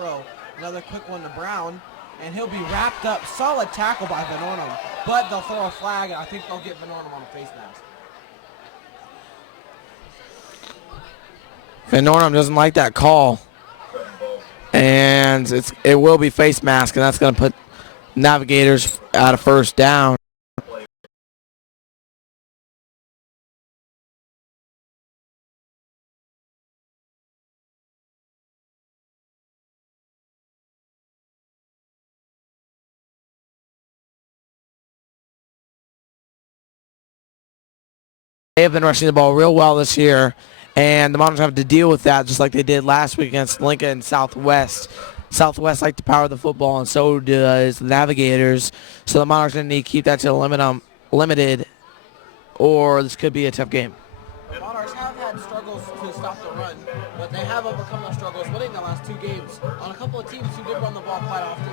throw. Another quick one to Brown, and he'll be wrapped up. Solid tackle by Van Ornum, but they'll throw a flag, and I think they'll get Van Ornum on a face mask. Van Ornum doesn't like that call, and it will be face mask, and that's going to put Navigators out of first down. They have been rushing the ball real well this year, and the Monarchs have to deal with that just like they did last week against Lincoln and Southwest. Southwest like to power the football, and so does the Navigators. So the Monarchs going to need to keep that to the limited, or this could be a tough game. The Monarchs have had struggles to stop the run, but they have overcome those struggles, winning the last 2 games on a couple of teams who did run the ball quite often.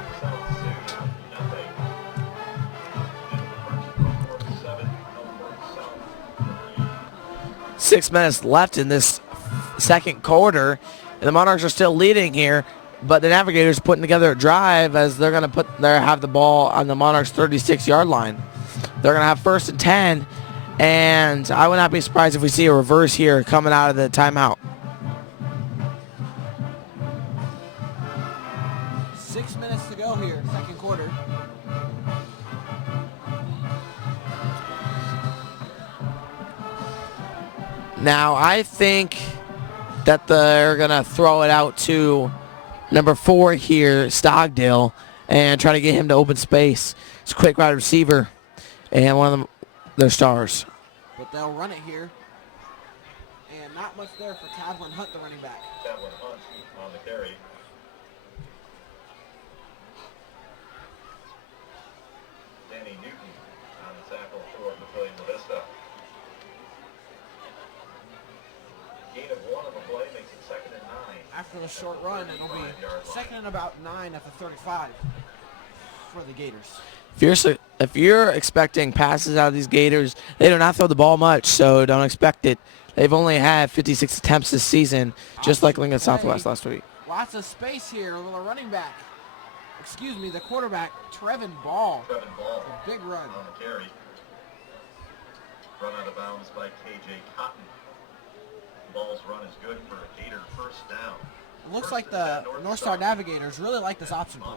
Six minutes left in this second quarter, and the Monarchs are still leading here, but the Navigators putting together a drive as they're going to have the ball on the Monarchs' 36-yard line. They're going to have 1st and 10, and I would not be surprised if we see a reverse here coming out of the timeout. 6 minutes to go here, second quarter. Now, I think that they're going to throw it out to number 4 here, Stogdale, and try to get him to open space. It's a quick wide receiver and one of their stars. But they'll run it here. And not much there for Tavlin Hunt, the running back. Tavlin Hunt on the carry. Danny Newton on the tackle for Papillion La-Vista. Gain of 1 on the play makes it 2nd and 9. After the short run, it'll be 2nd and about 9 at the 35 for the Gators. If you're expecting passes out of these Gators, they do not throw the ball much, so don't expect it. They've only had 56 attempts this season, just like Lincoln Southwest last week. Lots of space here. A little running back. Excuse me, the quarterback, Trevin Ball. Trevin Ball. A big run. On the carry. Run out of bounds by KJ Cotton. Ball's run is good for a Gator first down. It looks like the North Star Navigators really like this option play.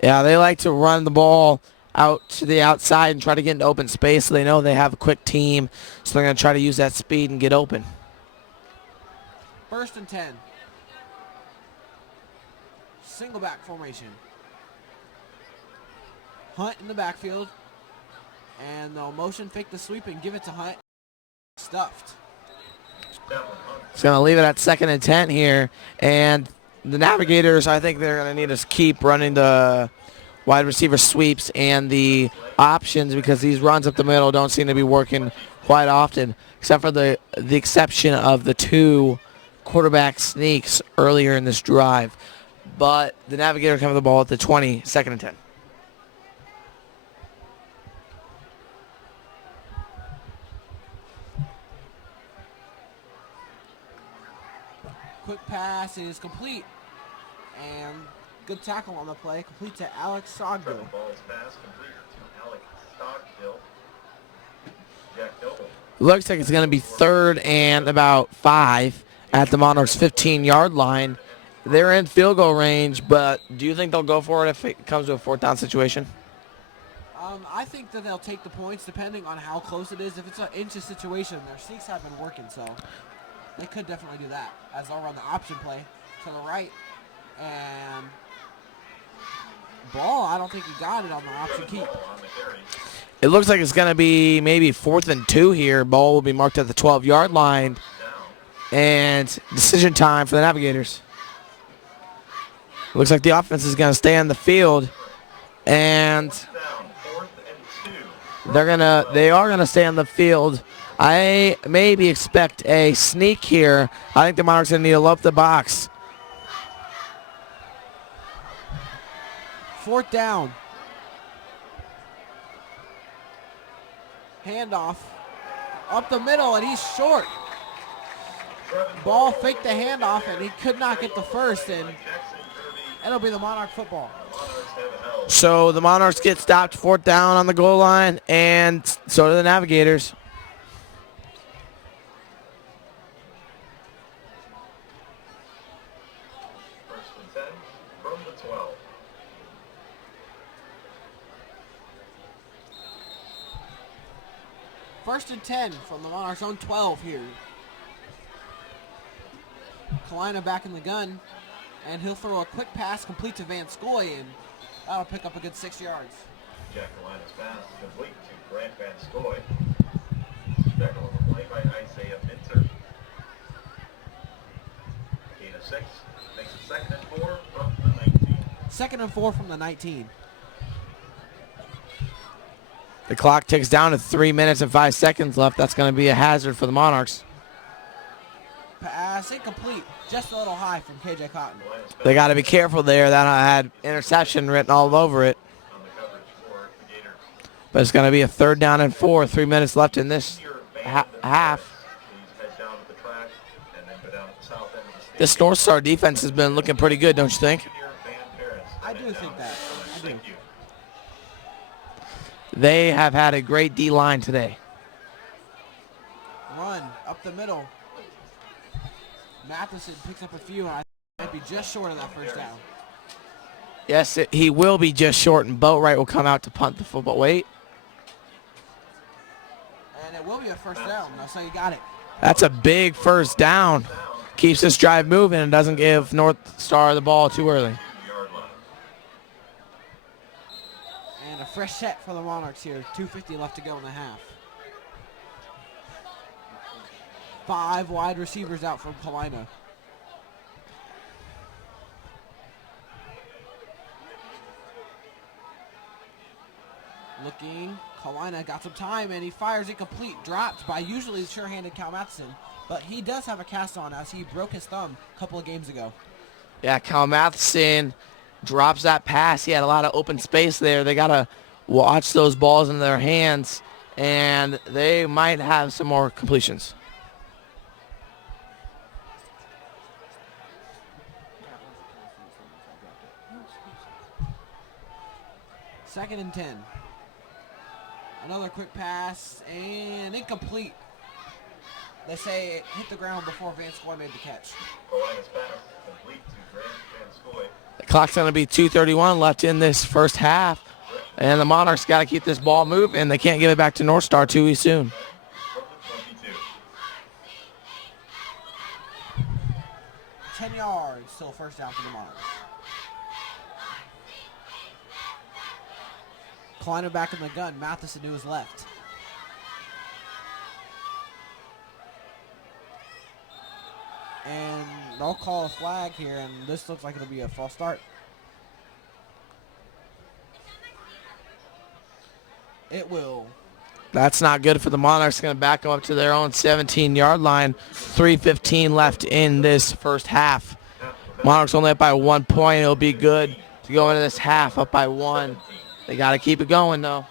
Yeah, they like to run the ball out to the outside and try to get into open space, so they know they have a quick team, so they're going to try to use that speed and get open. 1st and 10. Single back formation. Hunt in the backfield. And they'll motion fake the sweep and give it to Hunt. Stuffed. It's going to leave it at 2nd and 10 here. And the Navigators, I think they're going to need to keep running the wide receiver sweeps and the options because these runs up the middle don't seem to be working quite often, except for the exception of the 2 quarterback sneaks earlier in this drive. But the Navigators have the ball at the 20, 2nd and 10. Quick pass is complete. And good tackle on the play. Complete to Alex Sogdill. Ball's pass complete to Alex Sogdill. Jack Noble. Looks like it's going to be 3rd and about 5 at the Monarchs' 15-yard line. They're in field goal range, but do you think they'll go for it if it comes to a 4th down situation? I think that they'll take the points depending on how close it is. If it's an inches situation, their sneaks have been working, so they could definitely do that as they'll run the option play to the right. And Ball, I don't think he got it on the option keep. It looks like it's going to be maybe 4th and 2 here. Ball will be marked at the 12-yard line. And decision time for the Navigators. Looks like the offense is going to stay on the field. And they are gonna stay on the field. I maybe expect a sneak here. I think the Monarchs are gonna need to load up the box. 4th down. Handoff up the middle, and he's short. Ball faked the handoff, and he could not get the first. And It'll be the Monarch football. Monarchs have held. So the Monarchs get stopped 4th down on the goal line, and so do the Navigators. First and 10 from the 12. First and 10 from the Monarchs on 12 here. Kalina back in the gun, and he'll throw a quick pass complete to Van Scoy, and that'll pick up a good 6 yards. Jack Kalina's pass complete to Grant Van Scoy. Back on the play by Isaiah Minter. Gain of 6. Makes it 2nd and 4 from the 19. 2nd and 4 from the 19. The clock ticks down to 3 minutes and 5 seconds left. That's going to be a hazard for the Monarchs. Pass incomplete, just a little high from KJ Cotton. They got to be careful there. That had interception written all over it. On the coverage for the Gators. But it's going to be a 3rd down and 4. 3 minutes left in this half. Please head down to the track and then go down to the south end of the stadium. This North Star defense has been looking pretty good, don't you think? I do think that. I do. Thank you. They have had a great D-line today. Run up the middle. Matheson picks up a few, and I think might be just short of that first down. Yes, he will be just short, and Boatwright will come out to punt the football. Wait. And it will be a first down. So you got it. That's a big first down. Keeps this drive moving and doesn't give North Star the ball too early. Yard line. And a fresh set for the Monarchs here. 2:50 left to go in the half. 5 wide receivers out from Kalina. Looking, Kalina got some time, and he fires incomplete. Dropped by usually sure-handed Cal Matheson, but he does have a cast on as he broke his thumb a couple of games ago. Yeah, Cal Matheson drops that pass. He had a lot of open space there. They got to watch those balls in their hands, and they might have some more completions. Second and 10. Another quick pass and incomplete. They say it hit the ground before Van Scoy made the catch. Kalina's pass complete to Grant Van Scoy. The clock's going to be 2:31 left in this first half, and the Monarchs got to keep this ball moving. They can't give it back to North Star too soon. From the 22. 10 yards, still first down for the Monarchs. Kalina back in the gun. Matheson to his left. And they'll call a flag here, and this looks like it'll be a false start. It will. That's not good for the Monarchs. Going to back them up to their own 17-yard line. 3:15 left in this first half. Monarchs only up by 1 point. It'll be good to go into this half up by 1. They got to keep it going, though.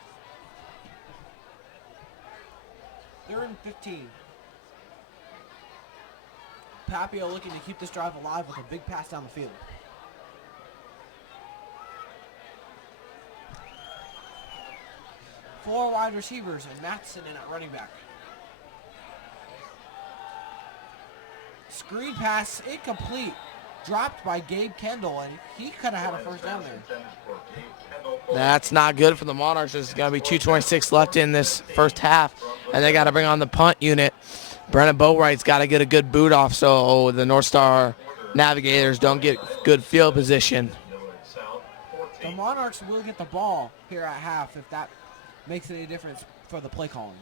They're in 15. Papillion looking to keep this drive alive with a big pass down the field. Four wide receivers and Matheson in at running back. Screen pass incomplete. Dropped by Gabe Kendall, and he could have had a first down there. That's not good for the Monarchs. There's going to be 2:26 left in this first half, and they got to bring on the punt unit. Brennan Boatwright's got to get a good boot off so the North Star Navigators don't get good field position. The Monarchs will get the ball here at half if that makes any difference for the play calling.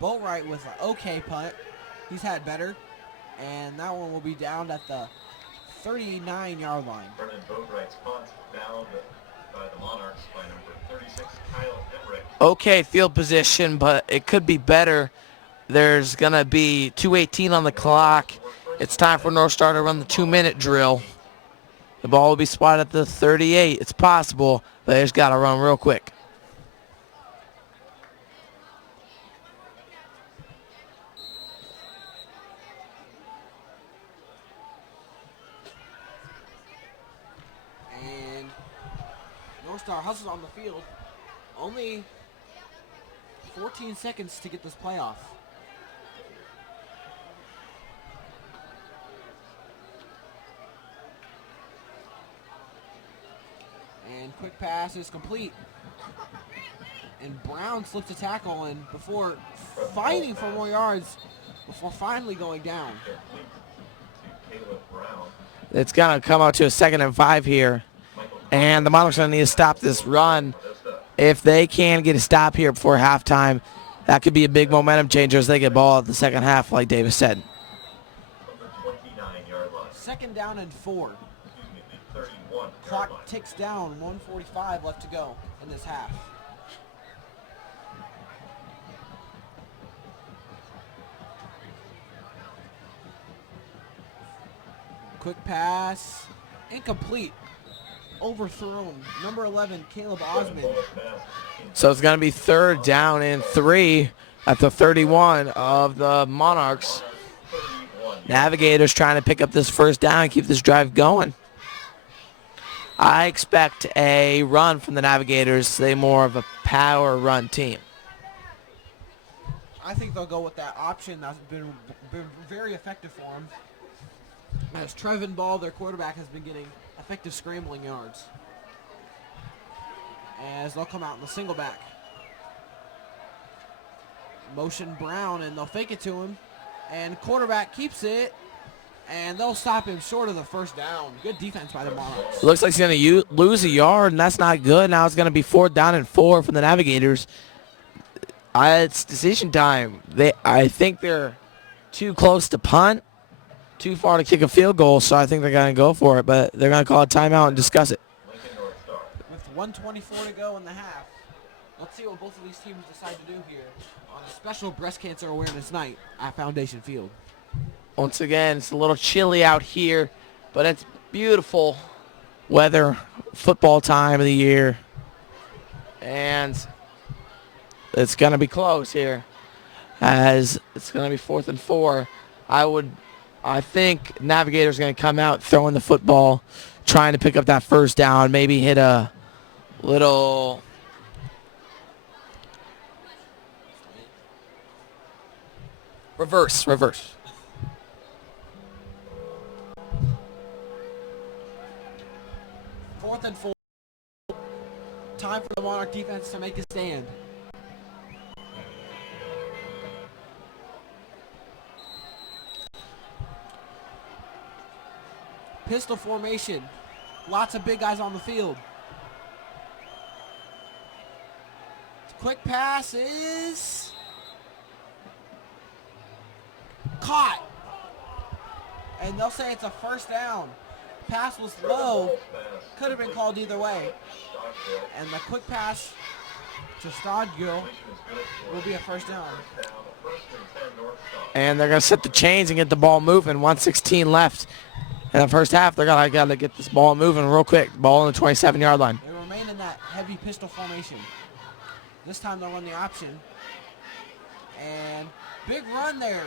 Boatwright with an okay punt. He's had better. And that one will be down at the 39-yard line. Brennan Boatwright's punt down by the Monarchs by number 36, Kyle Emmerich. Okay field position, but it could be better. There's going to be 2:18 on the clock. It's time for North Star to run the 2-minute drill. The ball will be spotted at the 38. It's possible, but they just got to run real quick. North Star hustles on the field. Only 14 seconds to get this playoff. And quick pass is complete. And Brown slips a tackle and before fighting for more yards, before finally going down. It's going to come out to a 2nd and 5 here. And the Monarchs are going to need to stop this run. If they can get a stop here before halftime, that could be a big momentum changer as they get ball at the second half, like Davis said. 2nd down and 4. Clock ticks down, 1:45 left to go in this half. Quick pass, incomplete, overthrown. Number 11, Caleb Osmond. So it's going to be 3rd down and 3 at the 31 of the Monarchs. Navigators trying to pick up this 1st down and keep this drive going. I expect a run from the Navigators. They're more of a power run team. I think they'll go with that option that's been very effective for them. As Trevin Ball, their quarterback, has been getting effective scrambling yards. As they'll come out in the single back. Motion Brown, and they'll fake it to him. And quarterback keeps it. And they'll stop him short of the 1st down. Good defense by the Monarchs. Looks like he's going to lose a yard, and that's not good. Now it's going to be 4th down and 4 from the Navigators. It's decision time. I think they're too close to punt, too far to kick a field goal, so I think they're going to go for it, but they're going to call a timeout and discuss it. With 1:24 to go in the half, let's see what both of these teams decide to do here on a special breast cancer awareness night at Foundation Field. Once again, it's a little chilly out here, but it's beautiful weather, football time of the year, and it's going to be close here as it's going to be 4th and 4. I think Navigators going to come out throwing the football, trying to pick up that 1st down, maybe hit a little reverse. 4th and 4. Time for the Monarch defense to make a stand. Pistol formation. Lots of big guys on the field. Quick pass is caught. And they'll say it's a 1st down. Pass was low. Could have been called either way. And the quick pass to Stodgill will be a 1st down. And they're going to set the chains and get the ball moving. 1:16 left in the 1st half. They're going to get this ball moving real quick. Ball on the 27-yard line. They remain in that heavy pistol formation. This time they'll run the option. And big run there.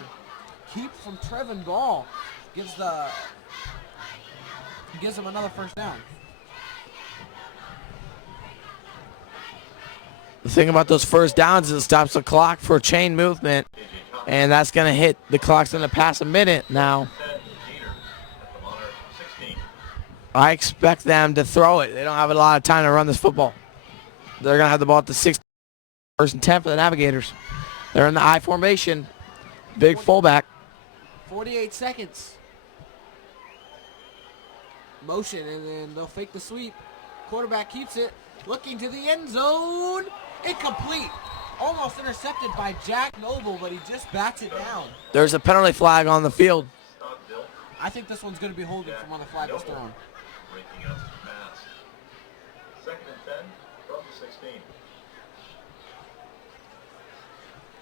Keep from Trevin Ball. Gives them another 1st down. The thing about those 1st downs is it stops the clock for chain movement, and that's going to hit the clock's going to pass a minute now. I expect them to throw it. They don't have a lot of time to run this football. They're going to have the ball at the 6th, 1st and 10 for the Navigators. They're in the I formation. Big fullback. 48 seconds. Motion, and then they'll fake the sweep. Quarterback keeps it. Looking to the end zone. Incomplete. Almost intercepted by Jack Noble, but he just bats it down. There's a penalty flag on the field. I think this one's going to be holding from when the flag was thrown. 2nd and 10 from the 16.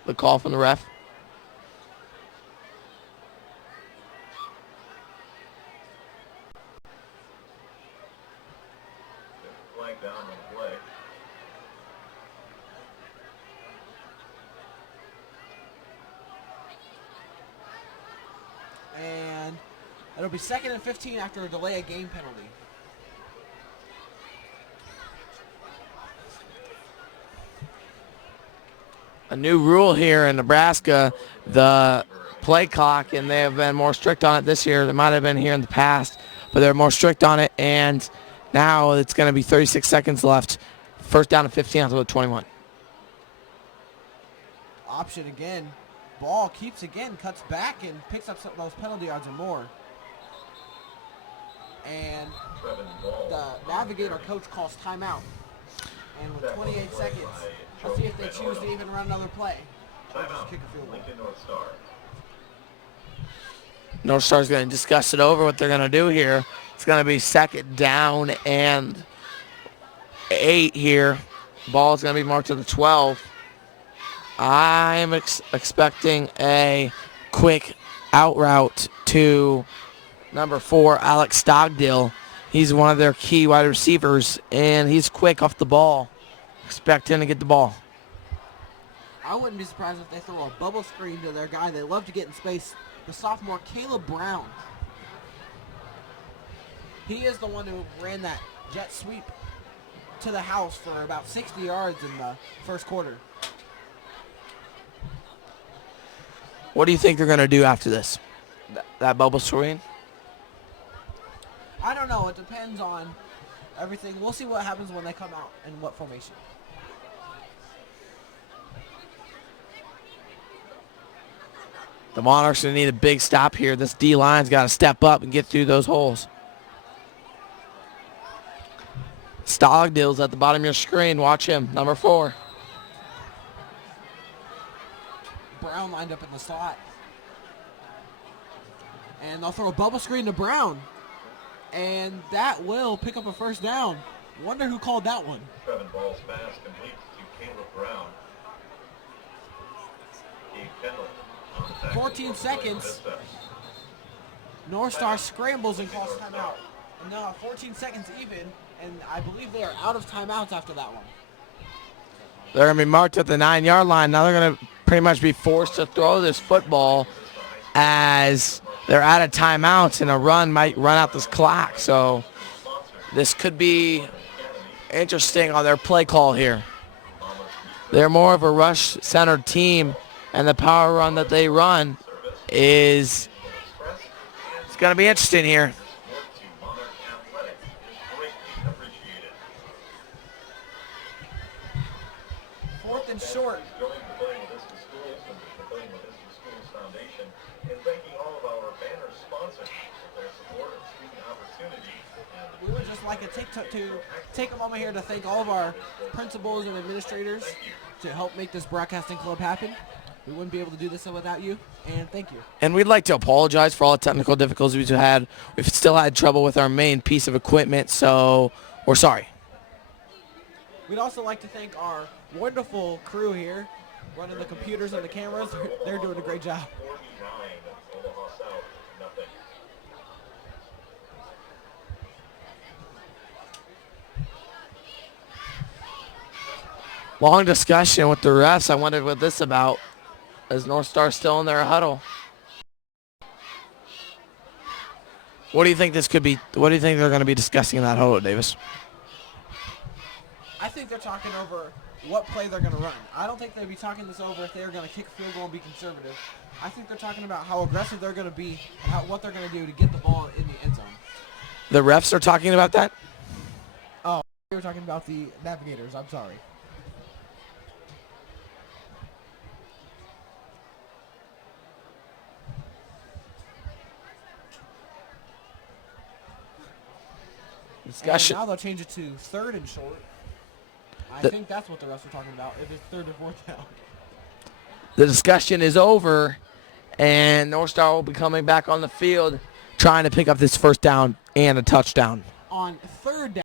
The call from the ref. Flag down on the play. And it'll be 2nd and 15 after a delay of game penalty. a new rule here in Nebraska, the play clock, and they have been more strict on it this year. They might have been here in the past, but they're more strict on it, and now it's going to be 36 seconds left. First down and 15 after the 21. Option again. Ball keeps again, cuts back, and picks up some of those penalty yards and more. And the Navigator coach calls timeout. And with 28 seconds, let's see if they choose to even run another play. Or just kick a field goal. North Star's going to discuss it over what they're going to do here. It's going to be second down and 8 here. Ball's going to be marked to the 12. I'm expecting a quick out route to number 4, Alex Stogdill. He's one of their key wide receivers, and he's quick off the ball. Expect him to get the ball. I wouldn't be surprised if they throw a bubble screen to their guy they love to get in space, the sophomore Caleb Brown. He is the one who ran that jet sweep to the house for about 60 yards in the first quarter. What do you think they're going to do after this? That bubble screen? I don't know. It depends on everything. We'll see what happens when they come out and what formation. The Monarchs need a big stop here. This D-line's got to step up and get through those holes. Stogdill's at the bottom of your screen. Watch him, number 4. Brown lined up in the slot. And they'll throw a bubble screen to Brown. And that will pick up a first down. Wonder who called that one. Trevin Ball's pass complete to Caleb Brown. 14 seconds. North Star scrambles and calls timeout. And now 14 seconds even, and I believe they are out of timeouts after that one. They're going to be marked at the 9-yard line. Now they're going to pretty much be forced to throw this football as they're out of timeouts, and a run might run out this clock. So this could be interesting on their play call here. They're more of a rush-centered team, and the power run that they run is it's going to be interesting here. Fourth and short. We would just like to take a moment here to thank all of our principals and administrators to help make this broadcasting club happen. We wouldn't be able to do this without you, and thank you. And we'd like to apologize for all the technical difficulties we've had. We've still had trouble with our main piece of equipment, so we're sorry. We'd also like to thank our wonderful crew here, running the computers and the cameras. They're doing a great job. Long discussion with the refs. I wondered what this about. Is North Star still in their huddle? What do you think this could be? What do you think they're going to be discussing in that huddle, Davis? I think they're talking over what play they're going to run. I don't think they'll be talking this over if they're going to kick a field goal and be conservative. I think they're talking about how aggressive they're going to be and what they're going to do to get the ball in the end zone. The refs are talking about that? Oh, we were talking about the Navigators. I'm sorry. Discussion. And now they'll change it to third and short. I think that's what the refs are talking about, if it's third or fourth down. The discussion is over, and North Star will be coming back on the field trying to pick up this first down and a touchdown. On third down.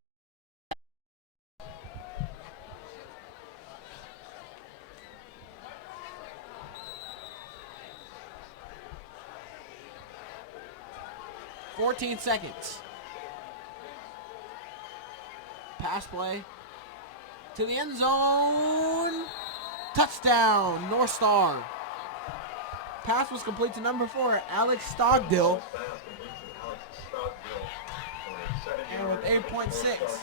$14 seconds. Pass play to the end zone. Touchdown, North Star. Pass was complete to number 4, Alex Stogdill. And with 8.6.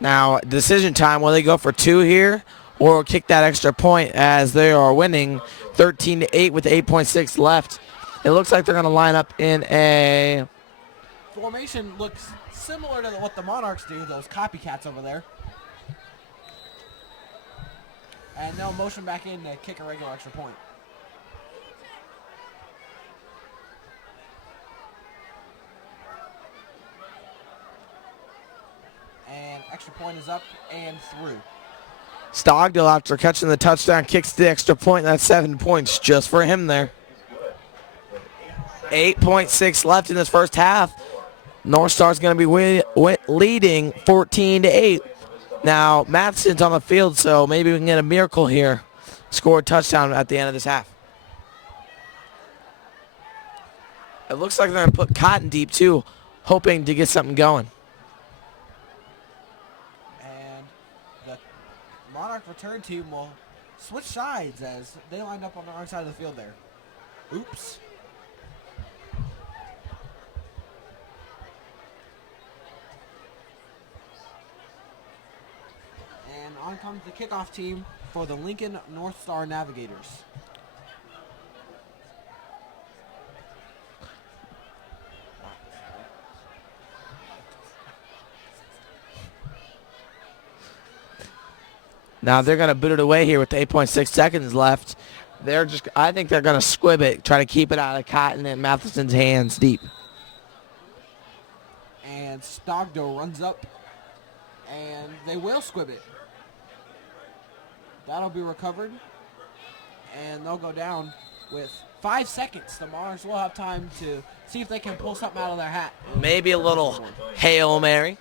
Now, decision time. Will they go for 2 here, or kick that extra point as they are winning 13-8 with 8.6 left. It looks like they're going to line up in a Formation looks similar to what the Monarchs do, those copycats over there. And they'll motion back in to kick a regular extra point. And extra point is up and through. Stogdill, after catching the touchdown, kicks the extra point. That's 7 points just for him there. 8.6 left in this first half. North Star's going to be leading 14-8. Now, Matheson's on the field, so maybe we can get a miracle here. Score a touchdown at the end of this half. It looks like they're going to put Cotton deep, too, hoping to get something going. And the Monarch return team will switch sides as they lined up on the wrong side of the field there. Oops. And on comes the kickoff team for the Lincoln North Star Navigators. Now they're going to boot it away here with 8.6 seconds left. I think they're going to squib it, try to keep it out of Cotton and Matheson's hands deep. And Stogdill runs up, and they will squib it. That'll be recovered, and they'll go down with 5 seconds. The Monarchs will have time to see if they can pull something out of their hat. Maybe a little Hail Mary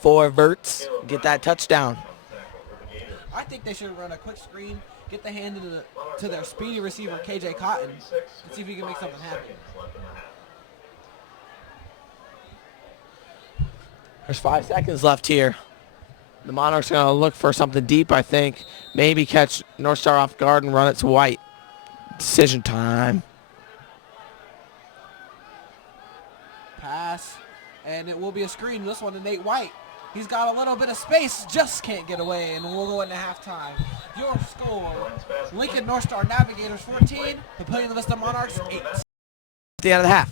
for Verts. Get that touchdown. I think they should run a quick screen, get the hand to their speedy receiver, KJ Cotton, and see if he can make something happen. There's 5 seconds left here. The Monarchs are going to look for something deep, I think. Maybe catch North Star off guard and run it to White. Decision time. Pass, and it will be a screen. This one to Nate White. He's got a little bit of space, just can't get away, and we'll go into halftime. Your score, Lincoln North Star Navigators 14, Papillion La-Vista Monarchs 8. At the end of the half.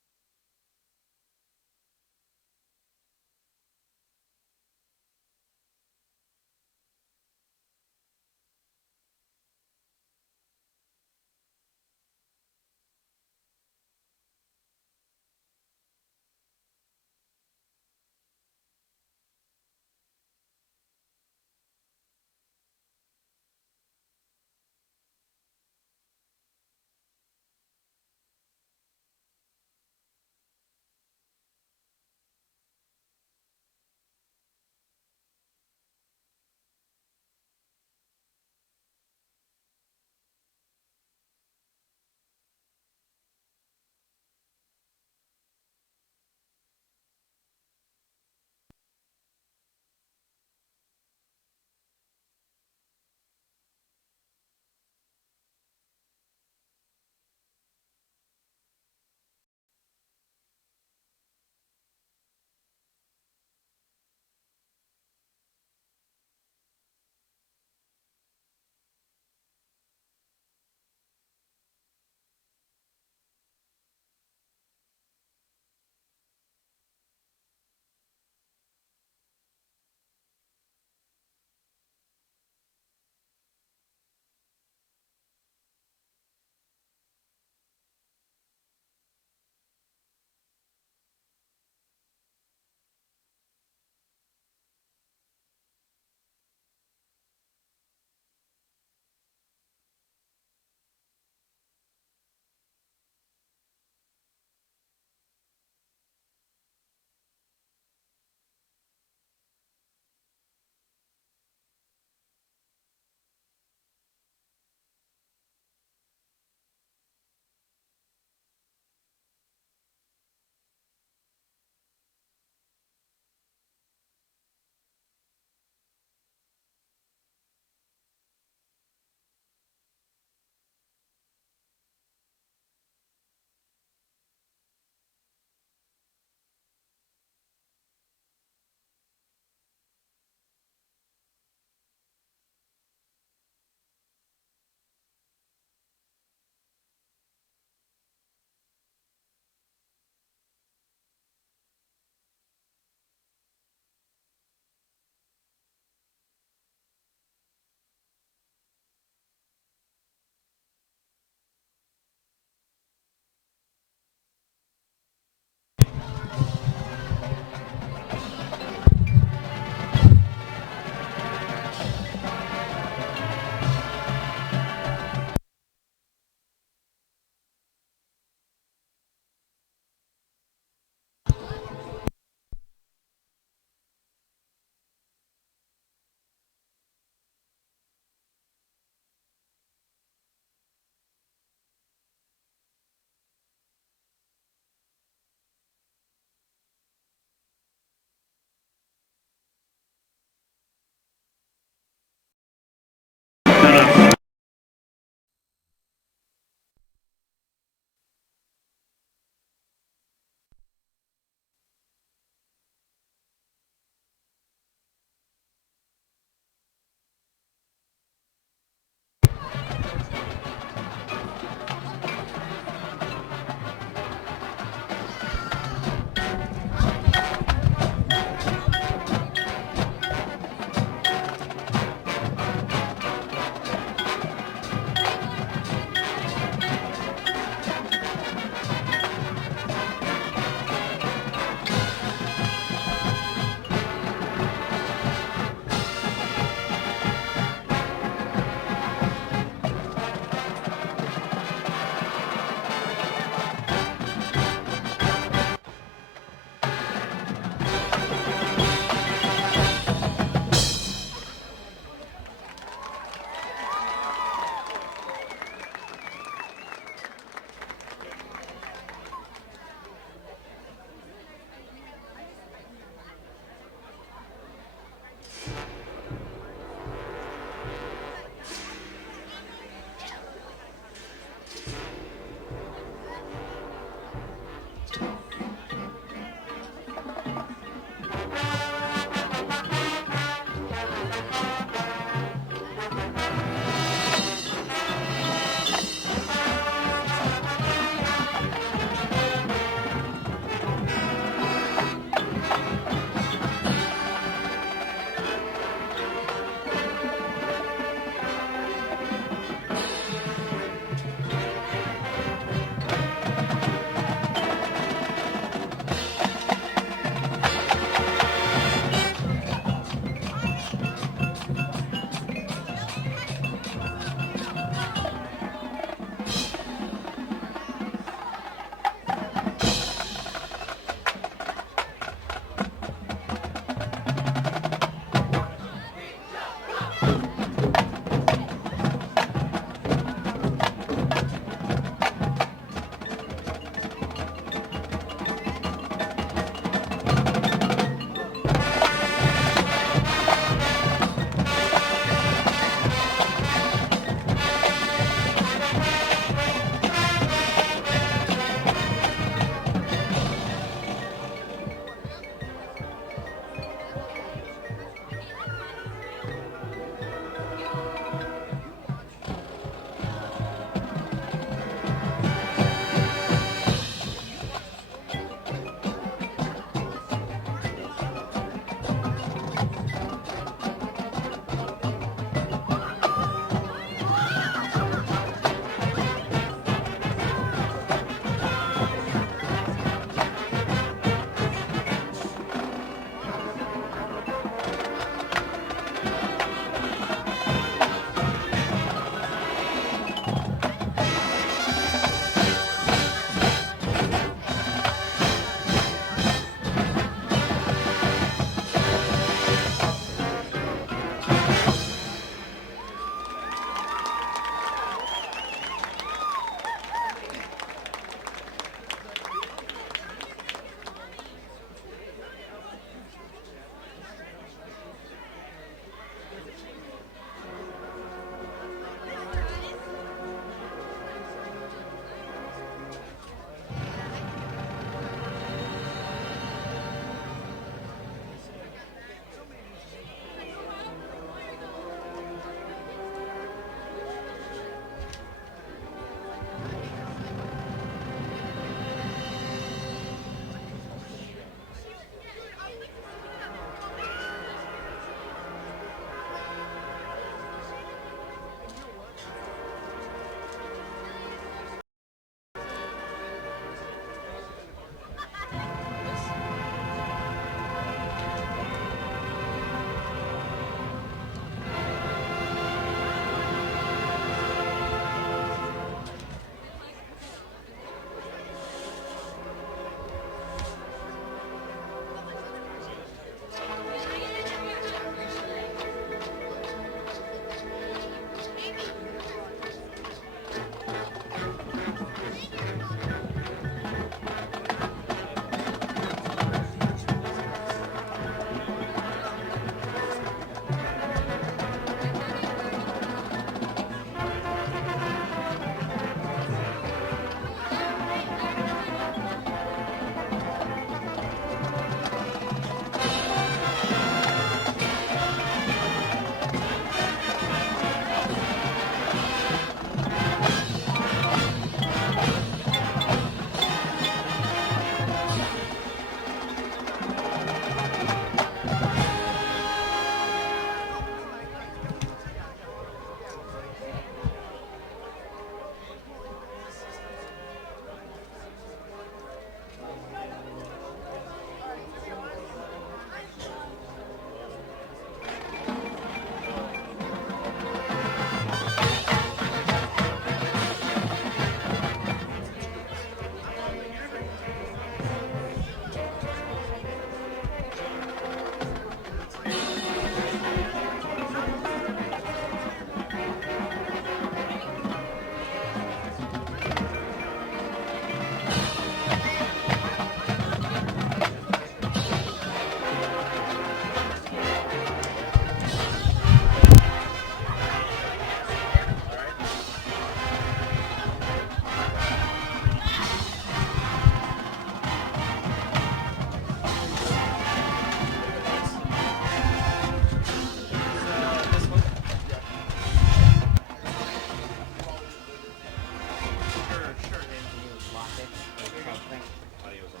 Thank you. Audio's on.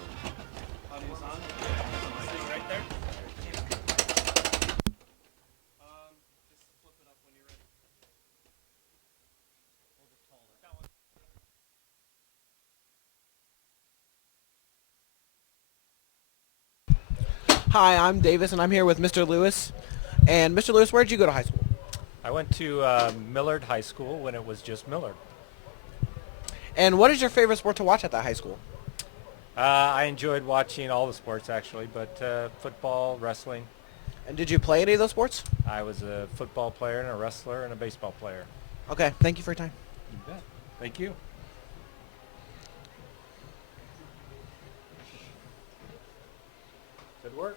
Audio's on. Sitting right there. Just flip it up when you're ready. Hold it taller. That one. Hi, I'm Davis, and I'm here with Mr. Lewis. And Mr. Lewis, where did you go to high school? I went to Millard High School when it was just Millard. And what is your favorite sport to watch at that high school? I enjoyed watching all the sports actually, but football, wrestling. And did you play any of those sports? I was a football player and a wrestler and a baseball player. Okay, thank you for your time. You bet. Thank you. Good work.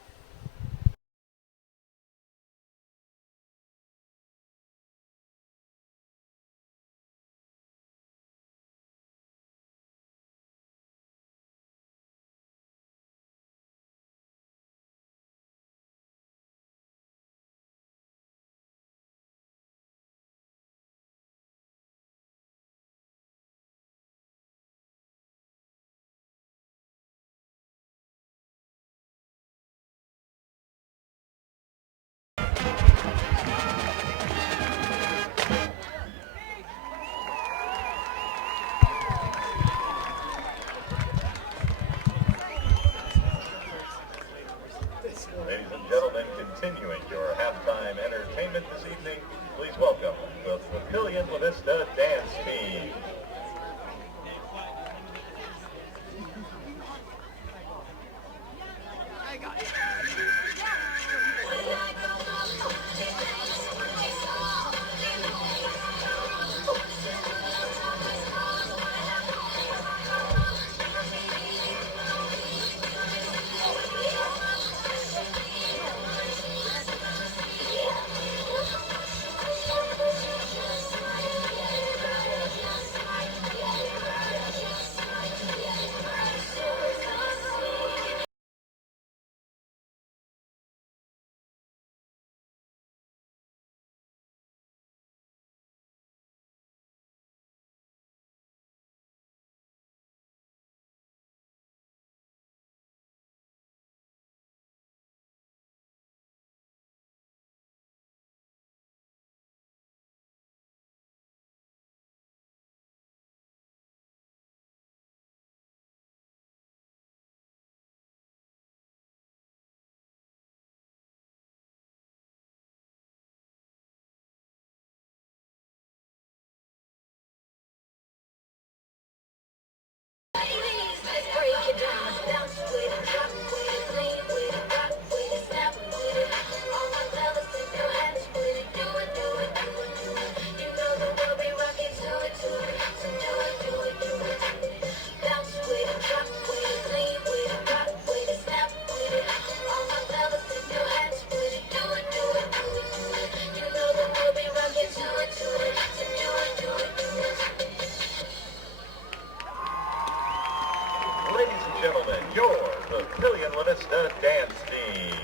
Ladies and gentlemen, continuing your halftime entertainment this evening, please welcome the Papillion La-Vista dance team. Ladies and gentlemen, your Papillion La-Vista dance team.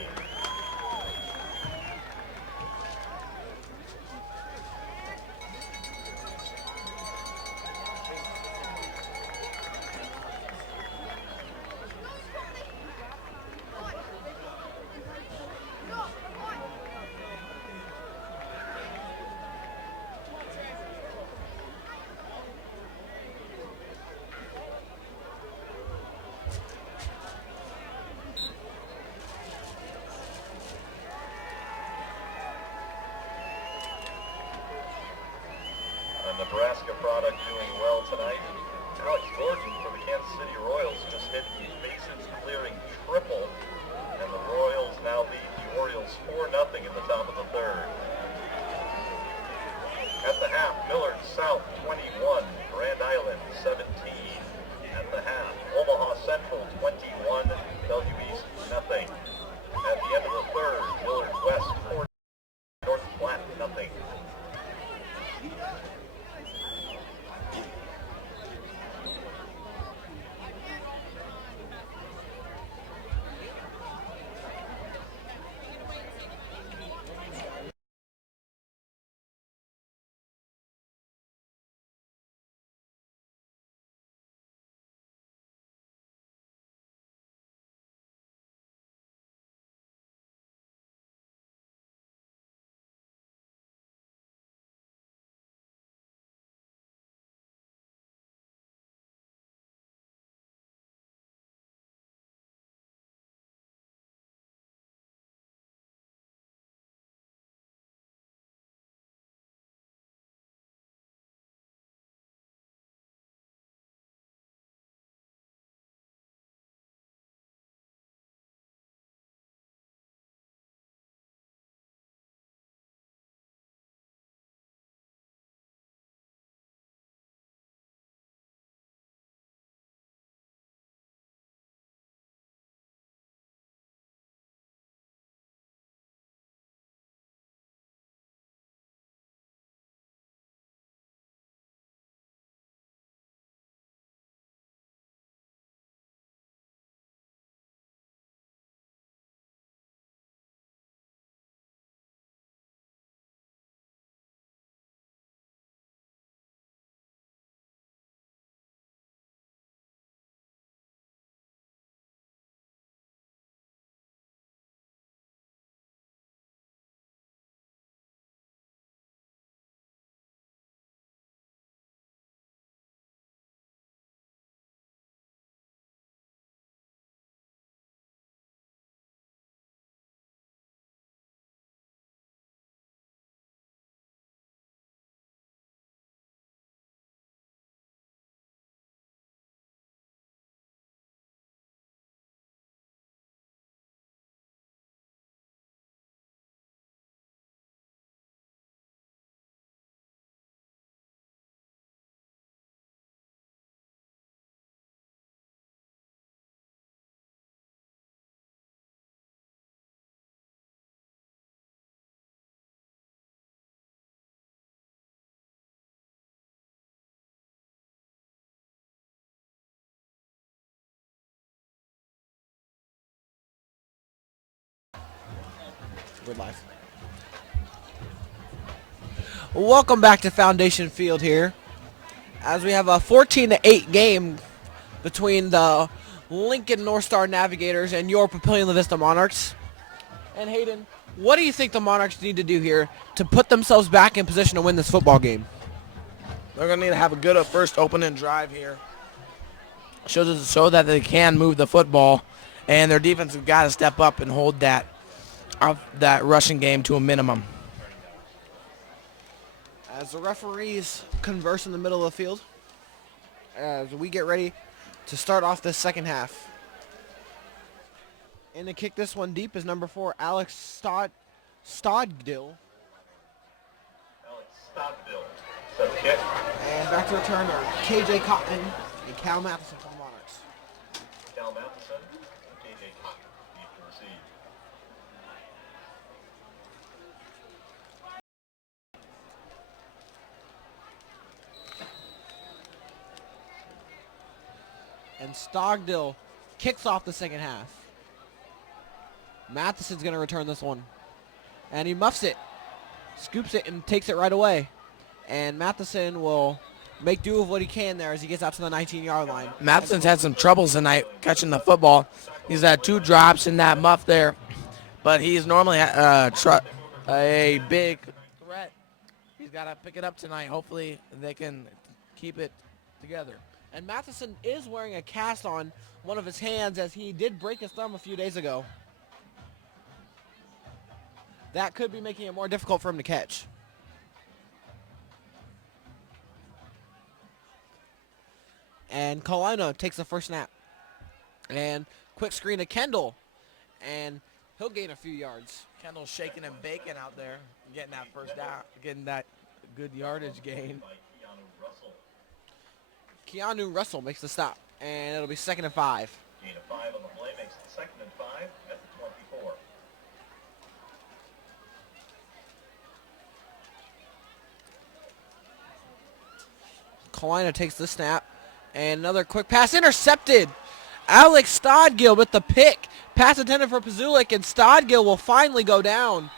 We're live. Welcome back to Foundation Field here, as we have a 14-8 game between the Lincoln North Star Navigators and your Papillion La-Vista Monarchs. And Hayden, what do you think the Monarchs need to do here to put themselves back in position to win this football game? They're going to need to have a good first opening drive here. Show that they can move the football, and their defense has got to step up and hold that rushing game to a minimum. As the referees converse in the middle of the field, as we get ready to start off this second half. And to kick this one deep is number 4, Alex Stodgill. Alex Stockville. So kick. And back to return are KJ Cotton and Cal Matheson for the Monarchs. Cal Matheson and KJ Cotton. Deep to receive. And Stogdill kicks off the second half. Matheson's going to return this one. And he muffs it, scoops it, and takes it right away. And Matheson will make do with what he can there as he gets out to the 19-yard line. Matheson's had some troubles tonight catching the football. He's had 2 drops in that muff there, but he's normally a big threat. He's got to pick it up tonight. Hopefully they can keep it together. And Matheson is wearing a cast on one of his hands as he did break his thumb a few days ago. That could be making it more difficult for him to catch. And Carolina takes the first snap. And quick screen to Kendall. And he'll gain a few yards. Kendall's shaking and baking out there, getting that first down, getting that good yardage gain. Keanu Russell makes the stop. And it'll be 2nd and 5. Gain of 5 on the play makes it 2nd and 5 at the 24. Carolina takes the snap. And another quick pass intercepted. Alex Stodgill with the pick. Pass intended for Pazulik, and Stodgill will finally go down.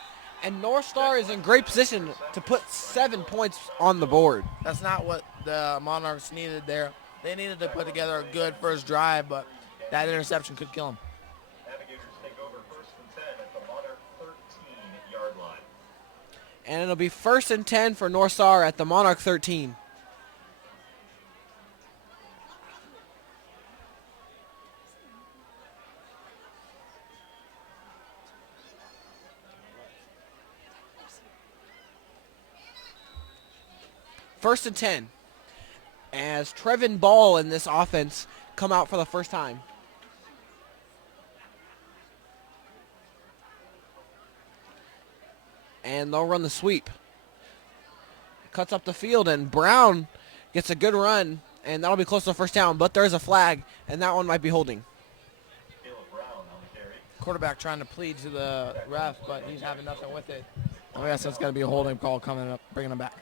And North Star is in great position to put 7 points on the board. That's not what the Monarchs needed there. They needed to put together a good first drive, but that interception could kill them. Navigators take over 1st and 10 at the Monarch 13-yard line. And it'll be 1st and 10 for North Star at the Monarch 13. First and 10, as Trevin Ball in this offense come out for the first time. And they'll run the sweep. Cuts up the field, and Brown gets a good run, and that'll be close to the first down, but there's a flag, and that one might be holding. Quarterback trying to plead to the ref, but he's having nothing with it. I guess that's going to be a holding call coming up, bringing him back.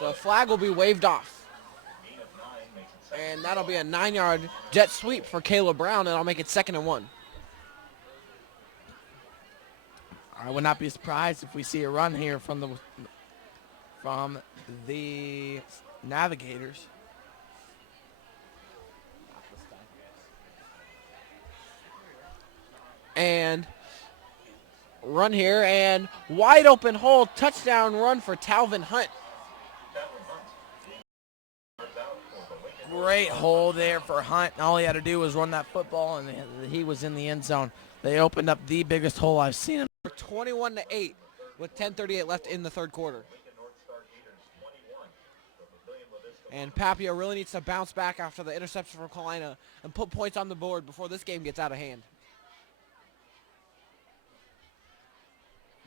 The flag will be waved off. And that'll be a 9-yard jet sweep for Caleb Brown, and I'll make it 2nd and 1. I would not be surprised if we see a run here from the Navigators. And run here, and wide open hole, touchdown run for Talvin Hunt. Great hole there for Hunt. All he had to do was run that football, and he was in the end zone. They opened up the biggest hole I've seen him. 21-8 with 10:38 left in the third quarter. And Papio really needs to bounce back after the interception from Carolina and put points on the board before this game gets out of hand.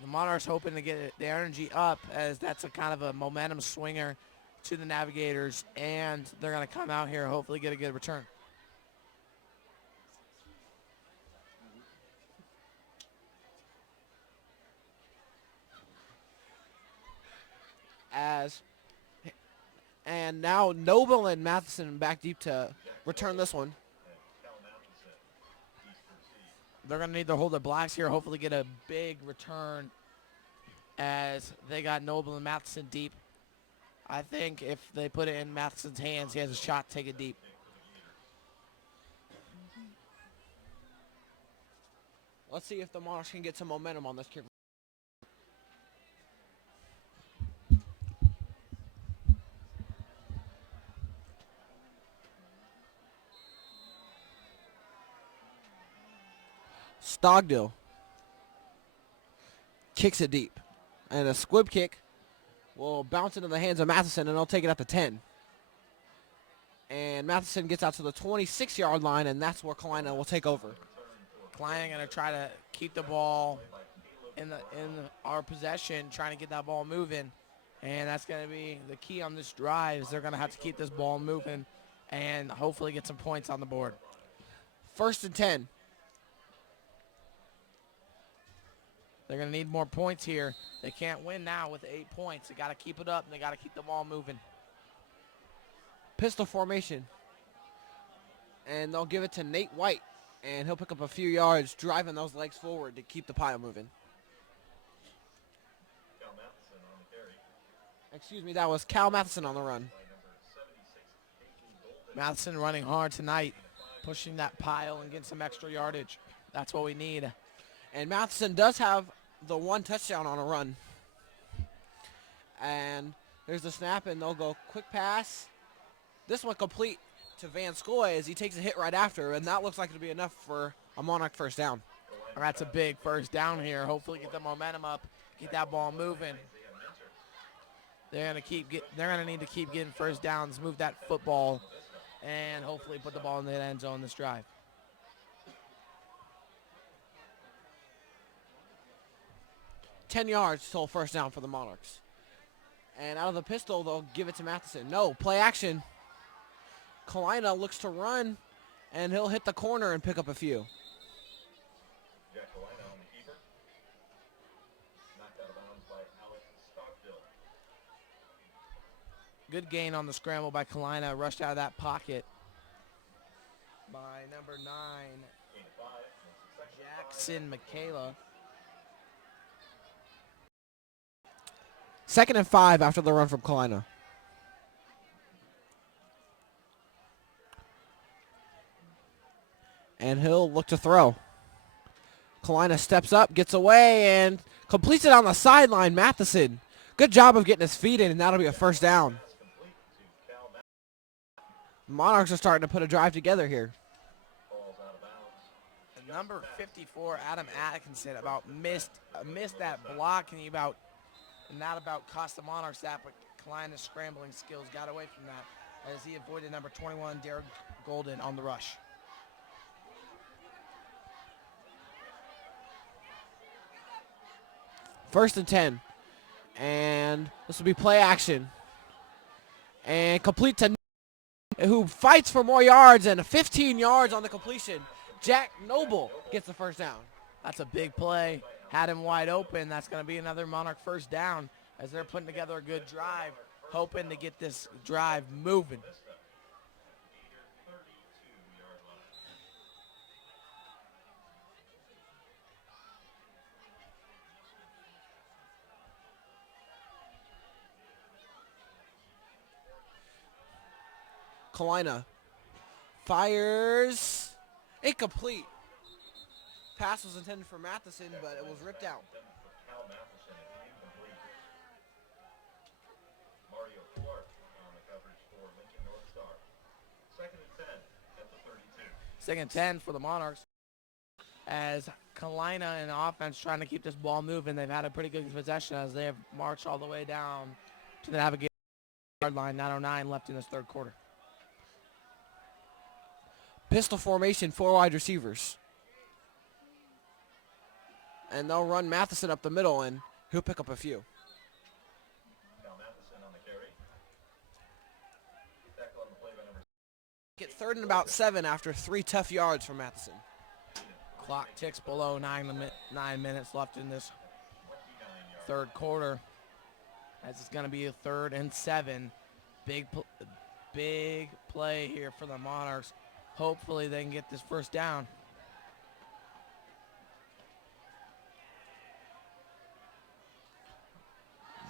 The Monarchs hoping to get the energy up, as that's a kind of a momentum swinger to the Navigators, and they're going to come out here and hopefully get a good return. And now Noble and Matheson back deep to return this one. They're going to need to hold the blocks here, hopefully get a big return as they got Noble and Matheson deep. I think if they put it in Matheson's hands, he has a shot to take it deep. Let's see if the Monarchs can get some momentum on this kick. Stogdill kicks it deep. And a squib kick will bounce into the hands of Matheson, and they'll take it at the 10. And Matheson gets out to the 26-yard line, and that's where Kalina will take over. Kalina going to try to keep the ball in our possession, trying to get that ball moving. And that's going to be the key on this drive is they're going to have to keep this ball moving and hopefully get some points on the board. 1st and 10. They're going to need more points here. They can't win now with 8 points. They got to keep it up, and they got to keep the ball moving. Pistol formation. And they'll give it to Nate White, and he'll pick up a few yards, driving those legs forward to keep the pile moving. Excuse me, that was Cal Matheson on the run. Matheson running hard tonight, pushing that pile and getting some extra yardage. That's what we need. And Matheson does have the 1 touchdown on a run. And there's the snap, and they'll go quick pass. This one complete to Van Scoy as he takes a hit right after, and that looks like it'll be enough for a Monarch first down. That's a big first down here. Hopefully get the momentum up, get that ball moving. They're gonna need to keep getting first downs, move that football, and hopefully put the ball in the end zone this drive. $10 yards till first down for the Monarchs. And out of the pistol, they'll give it to Matheson. No, play action. Kalina looks to run, and he'll hit the corner and pick up a few. Jack Kalina on the keeper. Knocked out of bounds by Alex Stockdill. Good gain on the scramble by Kalina. Rushed out of that pocket by number 9, Jackson Michaela. 2nd and 5 after the run from Kalina. And he'll look to throw. Kalina steps up, gets away, and completes it on the sideline. Matheson, good job of getting his feet in, and that'll be a first down. Monarchs are starting to put a drive together here. Number 54, Adam Atkinson, about missed that block, and not about cost the Monarchs that, but Kalina's scrambling skills got away from that as he avoided number 21, Derek Golden, on the rush. First and 10. And this will be play action. And complete to who fights for more yards, and 15 yards on the completion. Jack Noble gets the first down. That's a big play. Had him wide open. That's going to be another Monarch first down as they're putting together a good drive, hoping to get this drive moving. Kalina fires. Incomplete. Pass was intended for Matheson, but it was ripped out. Mario Clark on the coverage for Lincoln North Star. 2nd and 10 at the 32. 2nd and 10 for the Monarchs. As Kalina and offense trying to keep this ball moving, they've had a pretty good possession as they have marched all the way down to the Navigators yard line. 9:09 left in this third quarter. Pistol formation, 4 wide receivers. And they'll run Matheson up the middle, and he'll pick up a few. Cal Matheson on the carry. Tackle on the play by number. Get 3rd and about 7 after 3 tough yards from Matheson. Clock ticks below 9 minutes left in this third quarter as it's going to be a 3rd and 7. Big play here for the Monarchs. Hopefully they can get this first down.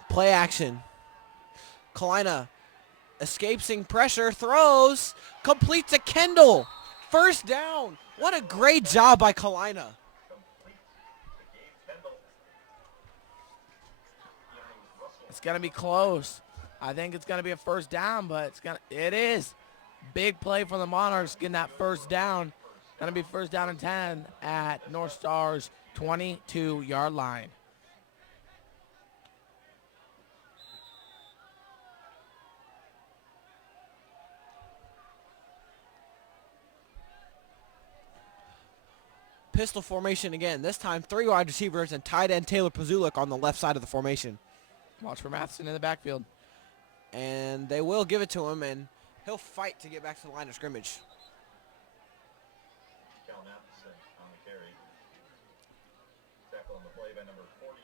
Play action. Kalina escaping pressure, throws, completes to Kendall. First down. What a great job by Kalina. It's going to be close. I think it's going to be a first down, but it is. Big play for the Monarchs getting that first down. Going to be first down and 10 at North Star's 22-yard line. Pistol formation again. This time 3 wide receivers and tight end Taylor Pazulik on the left side of the formation. Watch for Matheson in the backfield. And they will give it to him, and he'll fight to get back to the line of scrimmage. Cal Matheson on the carry. Tackle on the play by number 48,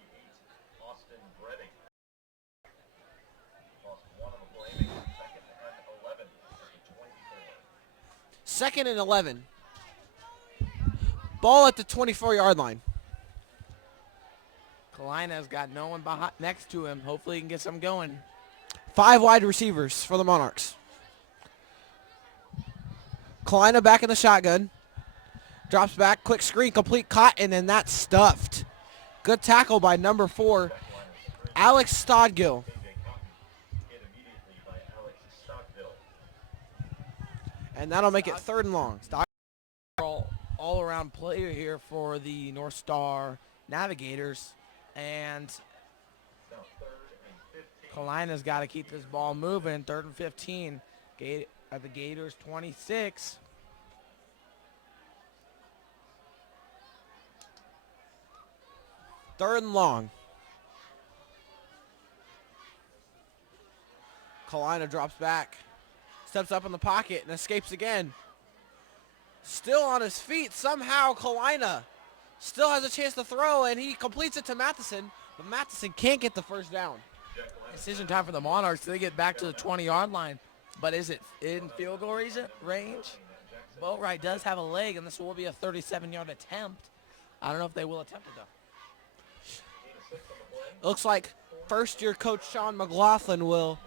Austin Breding. Lost 1 on the play, making second and 11 at the 24. 2nd and 11. Ball at the 24-yard line. Kalina's got no one next to him. Hopefully he can get some going. 5 wide receivers for the Monarchs. Kalina back in the shotgun. Drops back, quick screen, complete Cotton, and that's stuffed. Good tackle by number 4, Alex Stodgill. Hit immediately by Alex Stockville. And that'll make it 3rd and long. All-around player here for the North Star Navigators. And Now 3rd and 15. Kalina's got to keep this ball moving. 3rd and 15 at the Gators 26. Third and long. Kalina drops back. Steps up in the pocket and escapes again. Still on his feet. Somehow Kalina still has a chance to throw, and he completes it to Matheson. But Matheson can't get the first down. Decision time for the Monarchs. They get back to the 20-yard line. But is it in field goal range? Boatwright does have a leg, and this will be a 37-yard attempt. I don't know if they will attempt it, though. Looks like first-year coach Sean McLaughlin will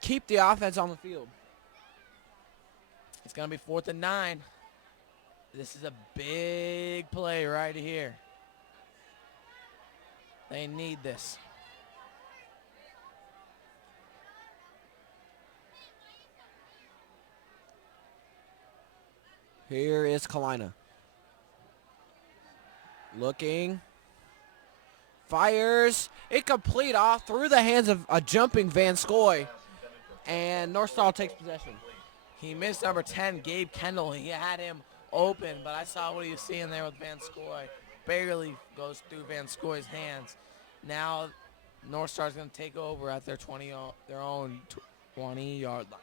keep the offense on the field. It's going to be 4th and 9. This is a big play right here. They need this. Here is Kalina. Looking. Fires. Incomplete off through the hands of a jumping Van Scoy. And North Star takes possession. He missed number 10, Gabe Kendall. He had him open, but I saw what he was seeing there with Van Scoy. Barely goes through Van Scoy's hands. Now North Star's going to take over at their own 20-yard line.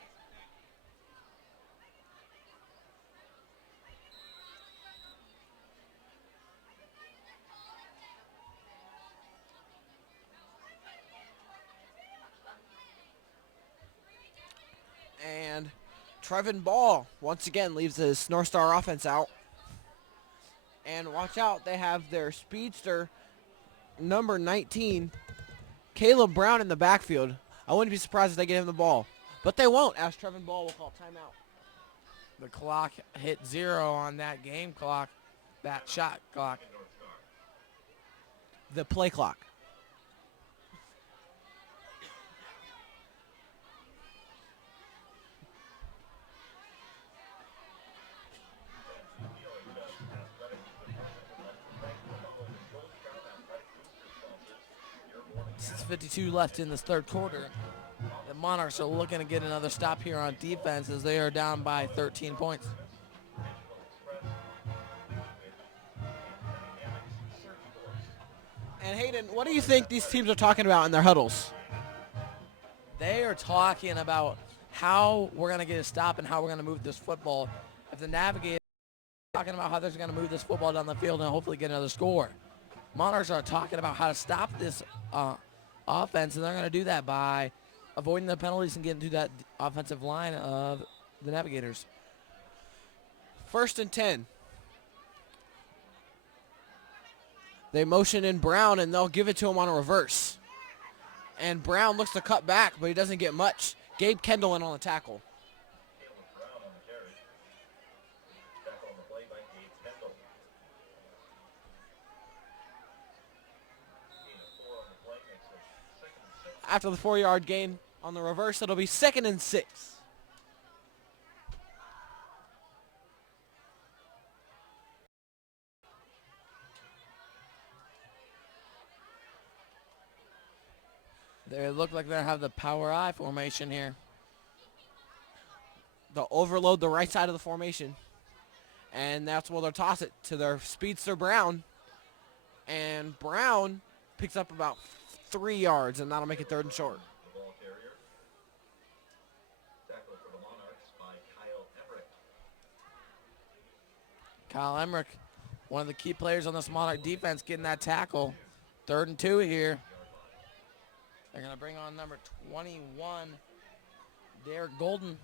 And Trevin Ball once again leaves his North Star offense out. And watch out, they have their speedster, number 19, Caleb Brown in the backfield. I wouldn't be surprised if they get him the ball. But they won't, as Trevin Ball will call timeout. The clock hit 0 on that game clock, that shot clock. The play clock. It's 52 left in this 3rd quarter. The Monarchs are looking to get another stop here on defense as they are down by 13 points. And Hayden, what do you think these teams are talking about in their huddles? They are talking about how we're going to get a stop and how we're going to move this football. If the Navigators are talking about how they're going to move this football down the field and hopefully get another score. Monarchs are talking about how to stop this offense, and they're going to do that by avoiding the penalties and getting through that offensive line of the Navigators. 1st and 10. They motion in Brown, and they'll give it to him on a reverse. And Brown looks to cut back, but he doesn't get much. Gabe Kendall in on the tackle. Caleb Brown on the carry. Tackle on the play by Gabe Kendall. Gain of 4 on the play makes it 2nd and 6. After the 4-yard gain on the reverse, it'll be 2nd and 6. They look like they have the power I formation here. They'll overload the right side of the formation. And that's where they'll toss it to their speedster Brown. And Brown picks up about 3 yards, and that'll make it 3rd and short. The ball carrier. Tackle for the Monarchs by Kyle Emmerich. Kyle Emmerich, one of the key players on this Monarch defense, getting that tackle. 3rd and 2 here. They're going to bring on number 21, Derek Golden.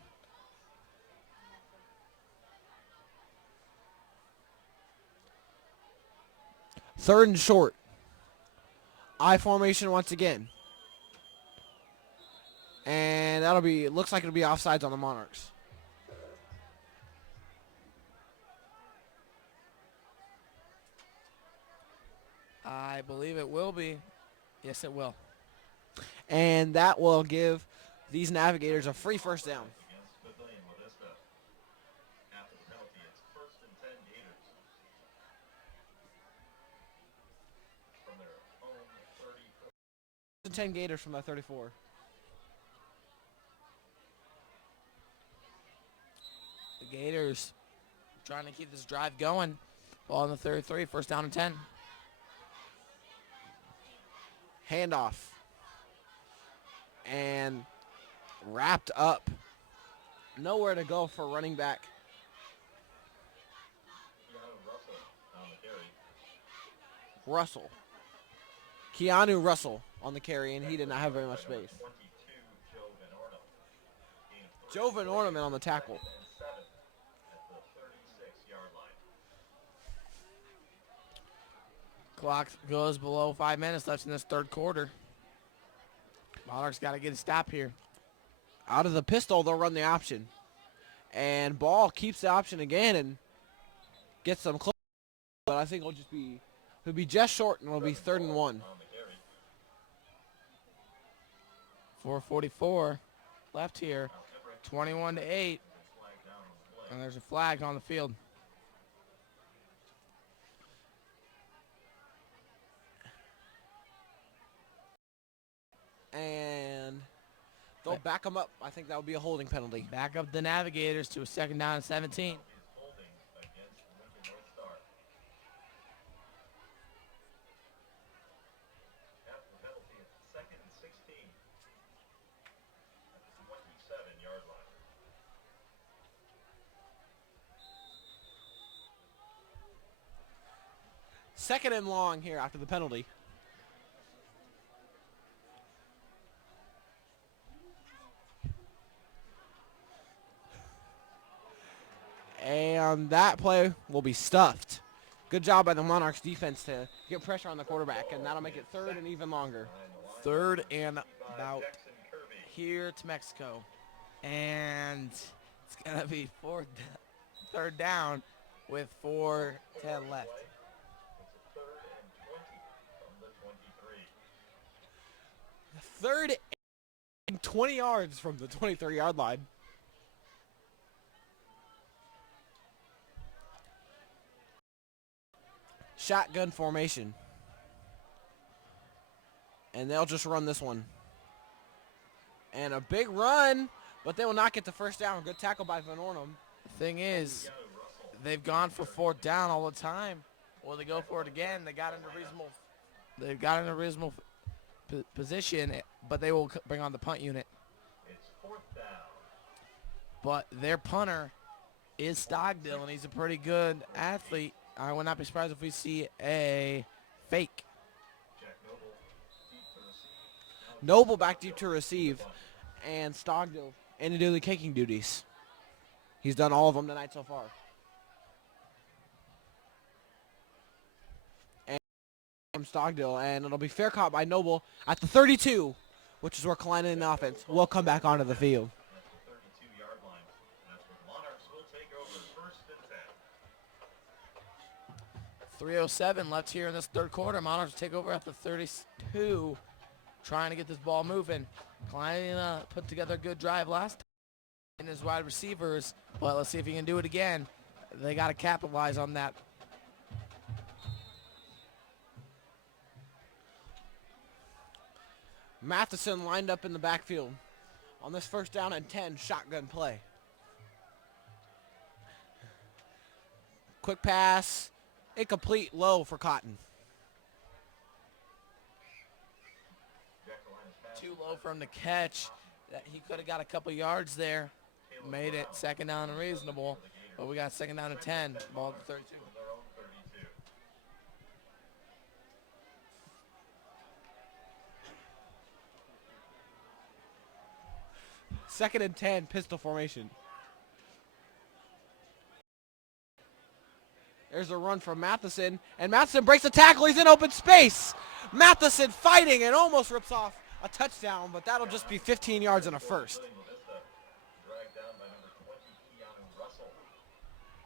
Third and short. I formation once again. And that'll be, looks like it'll be offsides on the Monarchs. I believe it will be. Yes, it will. And that will give these Navigators a free 1st down. Against Papillion La-Vista. After the penalty, it's 1st and 10 Gators. From their own 34. 10 Gators from the 34. The Gators trying to keep this drive going. Ball on the 33, 1st down and 10. Handoff. And wrapped up. Nowhere to go for running back. Russell. Keanu Russell on the carry, and he did not have very much space. 22, Joe Van Ornament on the tackle. and 7 at the 36-yard line. Clock goes below 5 minutes left in this 3rd quarter. Monarchs got to get a stop here. Out of the pistol, they'll run the option. And Ball keeps the option again and gets them close. But I think it'll be just short, and it'll be 3rd and 1. 4:44 left here. 21-8. And there's a flag on the field. And they'll back them up. I think that would be a holding penalty. Back up the Navigators to a 2nd down and 17. Holding against Lincoln North Star. After the penalty, it's 2nd and 16 at the 27-yard line. Second and long here after the penalty. And that play will be stuffed. Good job by the Monarchs defense to get pressure on the quarterback, and that'll make it 3rd and even longer. 3rd and about Jackson Kirby. here to Mexico. And it's going to be 3rd down with 4:10 left. It's a 3rd and 20 from the 23. 3rd and 20 yards from the 23-yard line. Shotgun formation. And they'll just run this one. And a big run, but they will not get the 1st down. Good tackle by Van Ornum. The thing is, they've gone for 4th down all the time. Well, they go for it again. They've got in a reasonable position, but they will bring on the punt unit. It's 4th down. But their punter is Stockdale, and he's a pretty good athlete. I would not be surprised if we see a fake. Jack Noble deep to receive. Noble back deep to receive, and Stogdill in to do the kicking duties. He's done all of them tonight so far. And from Stogdill, and it'll be fair caught by Noble at the 32, which is where Kalina in the offense will come back onto the field. At the 32-yard line. And that's where the Monarchs will take over 1st and 10. 3:07 left here in this third quarter. Monarchs take over at the 32, trying to get this ball moving. Klein put together a good drive last time in his wide receivers, but let's see if he can do it again. They got to capitalize on that. Matheson lined up in the backfield on this 1st down and 10 shotgun play. Quick pass, incomplete, low for Cotton. Too low for him to catch. That he could have got a couple yards there. Made it 2nd down and reasonable, but we got 2nd down and 10, ball at the 32. Their own 32. Second and 10, pistol formation. There's a run from Matheson, and Matheson breaks the tackle. He's in open space. Matheson fighting and almost rips off a touchdown, but that'll just be 15 yards and a first. Papillion La-Vista dragged down by number 20, Keanu Russell.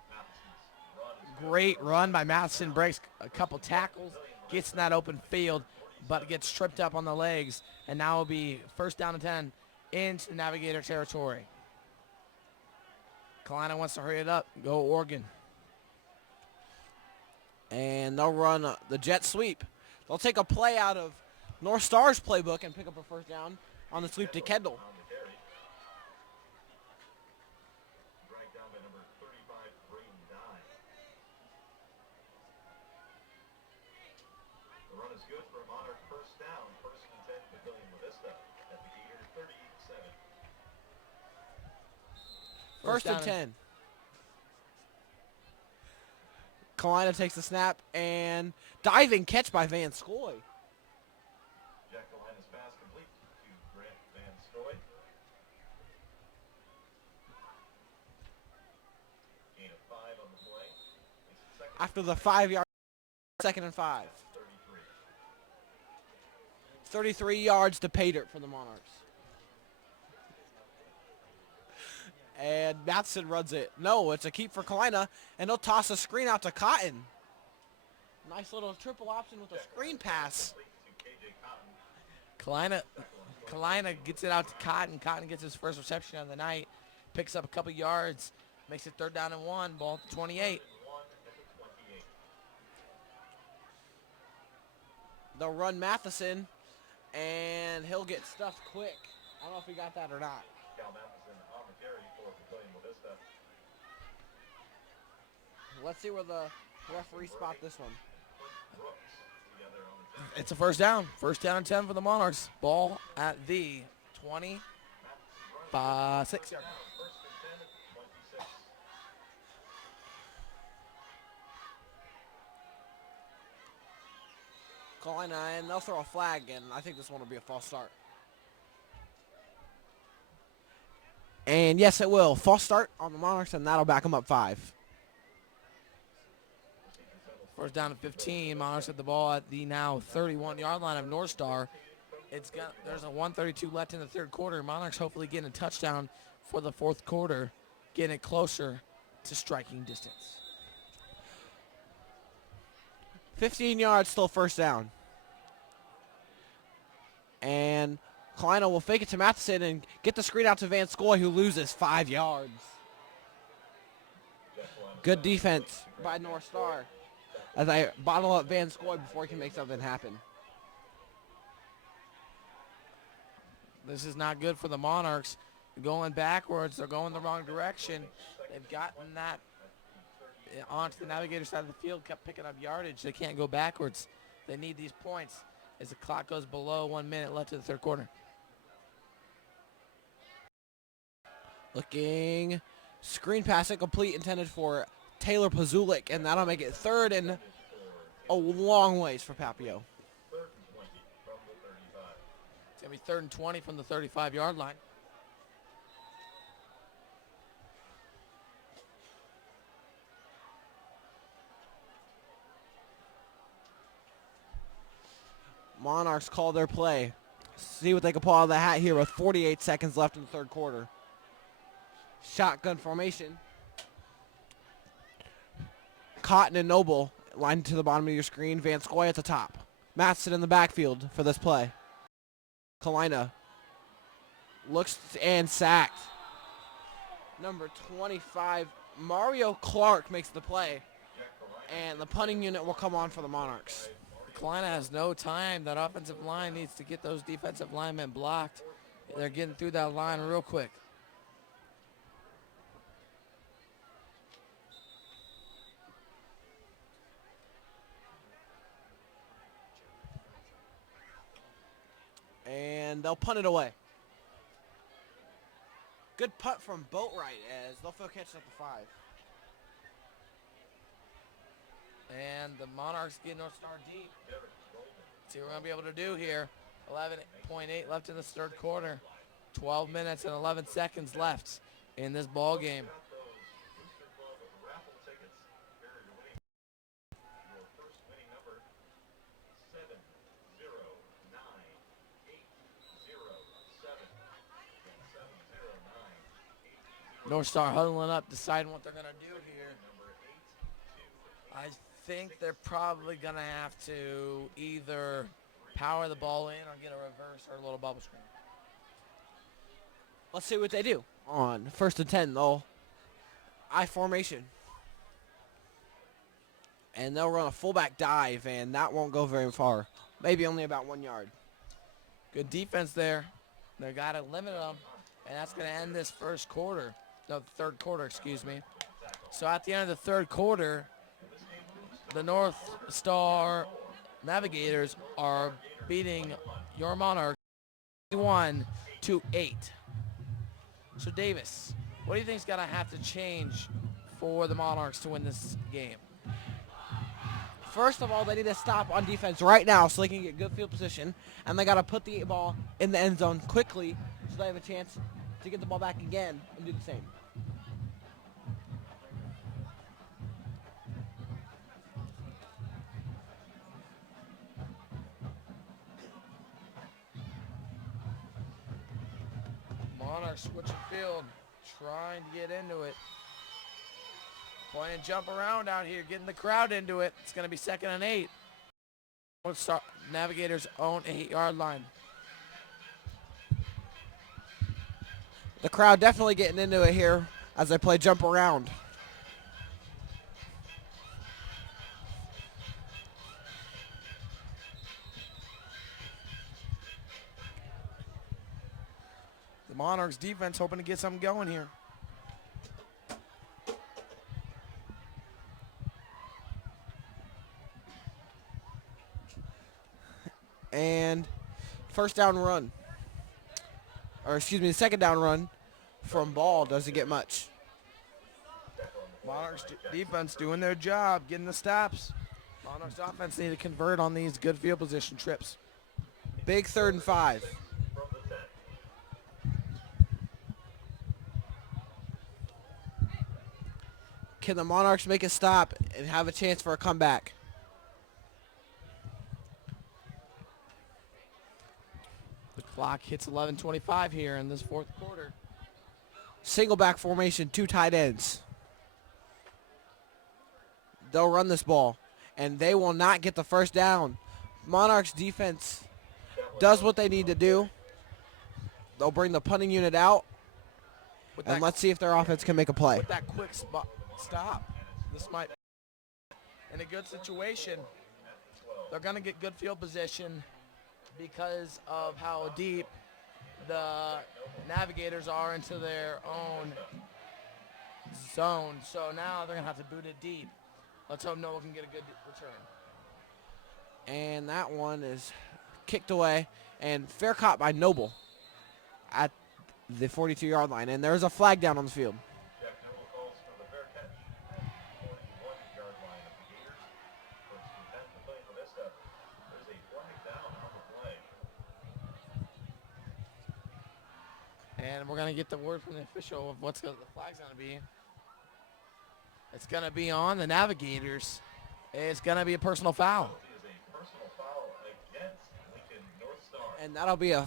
Matheson's run is Great run by Matheson, breaks a couple tackles, gets in that open field, but gets tripped up on the legs, and now will be 1st down and 10 into Navigator territory. Kalina wants to hurry it up. Go Oregon. And they'll run the jet sweep. They'll take a play out of North Star's playbook and pick up a 1st down on the sweep to Kendall. on the carry. Dragged down by number 35, Braden Dye. The run is good for a Monarch 1st down. 1st and 10, Papillion La-Vista at the Gator 37. 1st and 10. Kalina takes the snap and diving catch by Van Scoy. Jack Kalina's pass complete to Grant Van Stoy. Gain of 5 on the play. It's 2nd After the 5-yard, 2nd and 5. 33. 33 yards to pay dirt for the Monarchs. And Matheson runs it. No, it's a keep for Kalina, and they'll toss a screen out to Cotton. Nice little triple option with a screen pass. Complete to KJ Cotton. Kalina gets it out to Cotton. Cotton gets his first reception of the night, picks up a couple yards, makes it 3rd down and 1, ball at the 28. 1 at the 28. They'll run Matheson, and he'll get stuffed quick. I don't know if he got that or not. Cal Matheson on the carry for Papillion La-Vista. Let's see where the referee spot this one. Brooks together on the tackle. It's a 1st down. 1st down and 10 for the Monarchs. Ball at the 26 yard. 1st and 10 at 26. Kalina, and they'll throw a flag, and I think this one will be a false start. And yes, it will. False start on the Monarchs, and that'll back them up 5. 1st down and 15. Monarchs at the ball at the now 31-yard line of North Star. There's a 1:32 left in the 3rd quarter. Monarchs hopefully getting a touchdown for the 4th quarter, getting it closer to striking distance. 15 yards, still 1st down. And Kalina will fake it to Matheson and get the screen out to Van Scoy, who loses 5 yards. Good defense by North Star as I bottle up Van Scoy before he can make something happen. This is not good for the Monarchs. Going backwards, they're going the wrong direction. They've gotten that onto the Navigator side of the field, kept picking up yardage. They can't go backwards. They need these points as the clock goes below 1 minute left in the 3rd quarter. Looking, screen pass incomplete, intended for Taylor Pazulik, and that'll make it 3rd and a long ways for Papio. 3rd and 20 from the 35. going to be 3rd and 20 from the 35-yard line. Monarchs call their play. See what they can pull out of the hat here with 48 seconds left in the third quarter. Shotgun formation. Cotton and Noble lined to the bottom of your screen. Van Scoy at the top. Matson in the backfield for this play. Kalina looks and sacked. Number 25, Mario Clark makes the play. And the punting unit will come on for the Monarchs. Kalina has no time. That offensive line needs to get those defensive linemen blocked. They're getting through that line real quick. And they'll punt it away. Good punt from Boatwright as they'll catch it at the 5. And the Monarchs get North Star deep. See what we're going to be able to do here. 11.8 left in this third quarter. 12 minutes and 11 seconds left in this ball game. North Star huddling up, deciding what they're going to do here. I think they're probably going to have to either power the ball in or get a reverse or a little bubble screen. Let's see what they do. On 1st and 10, they'll I formation. And they'll run a fullback dive, and that won't go very far. Maybe only about 1 yard. Good defense there. They got to limit them, and that's going to end this first quarter. No, the third quarter, excuse me. So at the end of the third quarter, the North Star Navigators are beating your Monarchs 1-8. So Davis, what do you think's got to have to change for the Monarchs to win this game? First of all, they need to stop on defense right now so they can get good field position, and they got to put the ball in the end zone quickly so they have a chance to get the ball back again and do the same. Monarchs switching field, trying to get into it. Playing jump around out here, getting the crowd into it. It's going to be 2nd and 8. Navigators own 8-yard line. The crowd definitely getting into it here as they play jump around. The Monarchs defense hoping to get something going here. And first down run. Or excuse me, the second down run from Ball doesn't get much. Monarchs defense doing their job, getting the stops. Monarchs offense need to convert on these good field position trips. Big 3rd and 5. Can the Monarchs make a stop and have a chance for a comeback? The clock hits 11:25 here in this fourth quarter. Single back formation, 2 tight ends. They'll run this ball, and they will not get the first down. Monarchs defense does what they need to do. They'll bring the punting unit out, and let's see if their offense can make a play. With that quick stop, this might in a good situation. They're going to get good field position because of how deep the Navigators are into their own zone. So now they're going to have to boot it deep. Let's hope Noah can get a good return. And that one is kicked away, and fair caught by Noble at the 42-yard line. And there's a flag down on the field. Jack Noble calls for the fair catch at the 41-yard line of the Gators. First and 10 for Papillion La-Vista. There's a flag down on the play. And we're going to get the word from the official of what's the flag's going to be. It's going to be on the Navigators. It's going to be a personal foul. It is a personal foul against Lincoln North Star. And that'll be a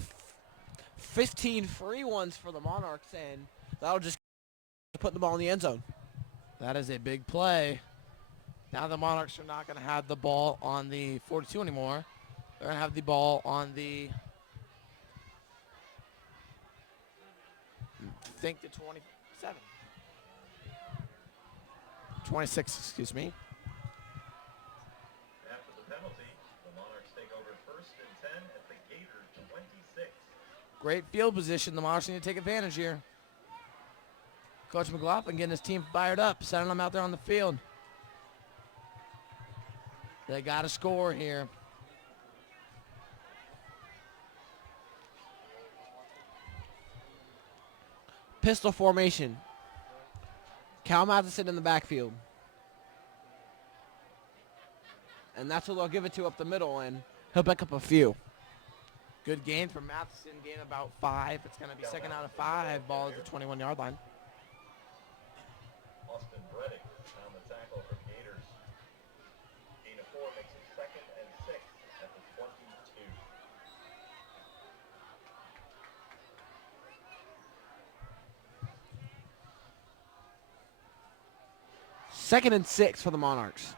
15 free ones for the Monarchs, and that'll just put the ball in the end zone. That is a big play. Now the Monarchs are not going to have the ball on the 42 anymore. They're going to have the ball on the, I think, the 27. 26, excuse me. After the penalty, the Monarchs take over 1st and 10 at the Gator 26. Great field position. The Monarchs need to take advantage here. Coach McLaughlin getting his team fired up, sending them out there on the field. They got to score here. Pistol formation. Cal Matheson in the backfield. And that's who they'll give it to up the middle, and he'll pick up a few. Good gain from Matheson, gain about 5. It's going to be second out of 5. Ball at the 21-yard line. Austin Breddick on the tackle for Gators. Gain of 4 makes it 2nd and 6 at the 22. Second and 6 for the Monarchs.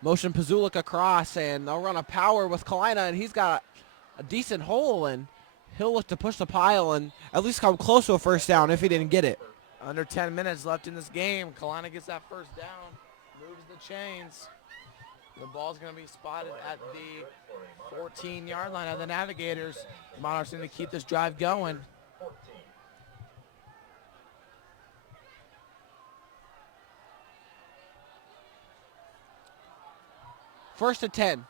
Motion Pazulik across, and they'll run a power with Kalina, and he's got a decent hole, and he'll look to push the pile and at least come close to a first down if he didn't get it. Under 10 minutes left in this game. Kalina gets that first down, moves the chains. The ball's going to be spotted at the 14-yard line of the Navigators. The Monarchs need to keep this drive going. 14. First and 10.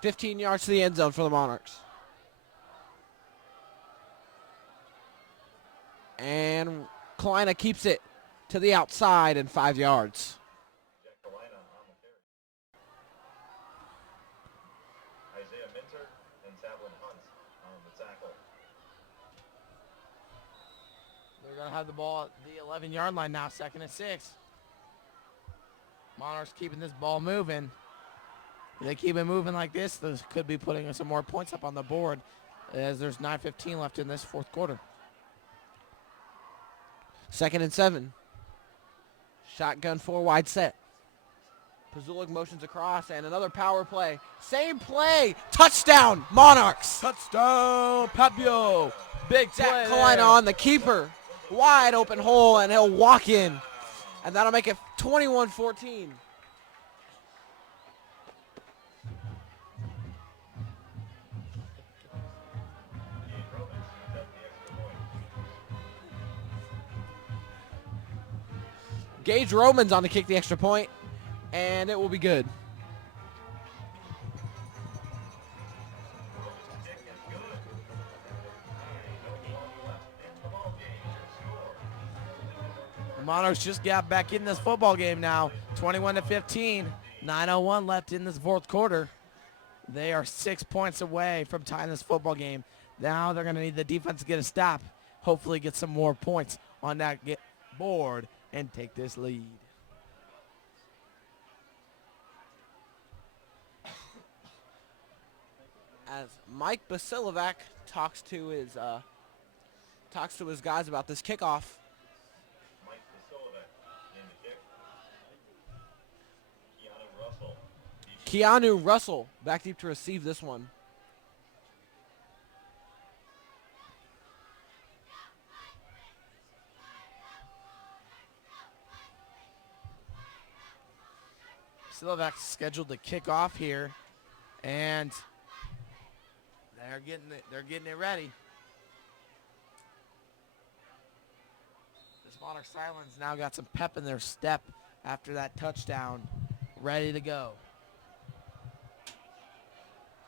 15 yards to the end zone for the Monarchs. And Kalina keeps it to the outside and 5 yards. Jack Kalina on the carry. Isaiah Minter and Tablin Hunt on the tackle. They're going to have the ball at the 11-yard line now, second and 6. Monarchs keeping this ball moving. If they keep it moving like this could be putting some more points up on the board as there's 9:15 left in this fourth quarter. Second and 7. Shotgun 4 wide set. Pazulik motions across, and another power play. Same play. Touchdown, Monarchs. Touchdown, Papillion. Big play Zach Kalina there. on the keeper. Wide open hole, and he'll walk in. And that'll make it 21-14. Gage Romans on to kick the extra point, and it will be good. The Monarchs just got back in this football game now, 21-15. 9:01 left in this fourth quarter. They are 6 points away from tying this football game. Now they're going to need the defense to get a stop, hopefully get some more points on that board and take this lead. As Mike Basilovac talks to his guys about this kickoff. Mike Basilovac in the kick. Keanu Russell. Keanu Russell back deep to receive this one. Silovac's scheduled to kick off here, and they're getting it ready. This Monarch Silence now got some pep in their step after that touchdown, ready to go.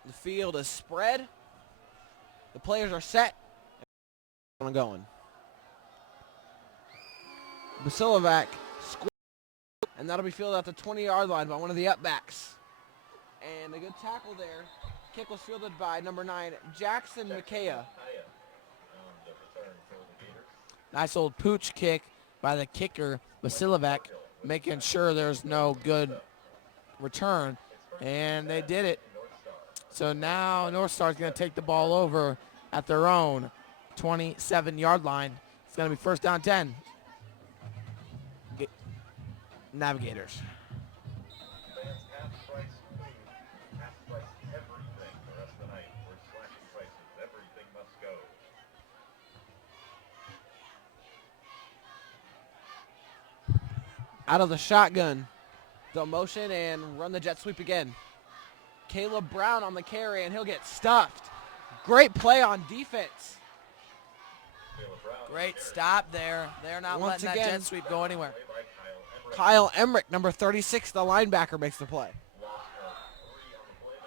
The field is spread. The players are set. I'm going. Basilovac square, and that'll be fielded at the 20-yard line by one of the upbacks. And a good tackle there Kick was fielded by number 9, Jackson McKaya. Kaya on the return for the Gators. Nice old pooch kick by the kicker, Vasiljevic, making sure there's no good return. And they did it. So now North Star's going to take the ball over at their own 27-yard line. It's going to be first down 10. Navigators. Fans half-price food, half-price everything the rest of the night. We're slashing prices. Everything must go. Out of the shotgun. The motion and run the jet sweep again. Caleb Brown on the carry, and he'll get stuffed. Great play on defense. Caleb Brown. Great stop there. They're not Once letting that again, jet sweep go anywhere. Play by Kyle Emmerich. Kyle Emmerich, number 36, the linebacker, makes the play. Loss of 3 on the play.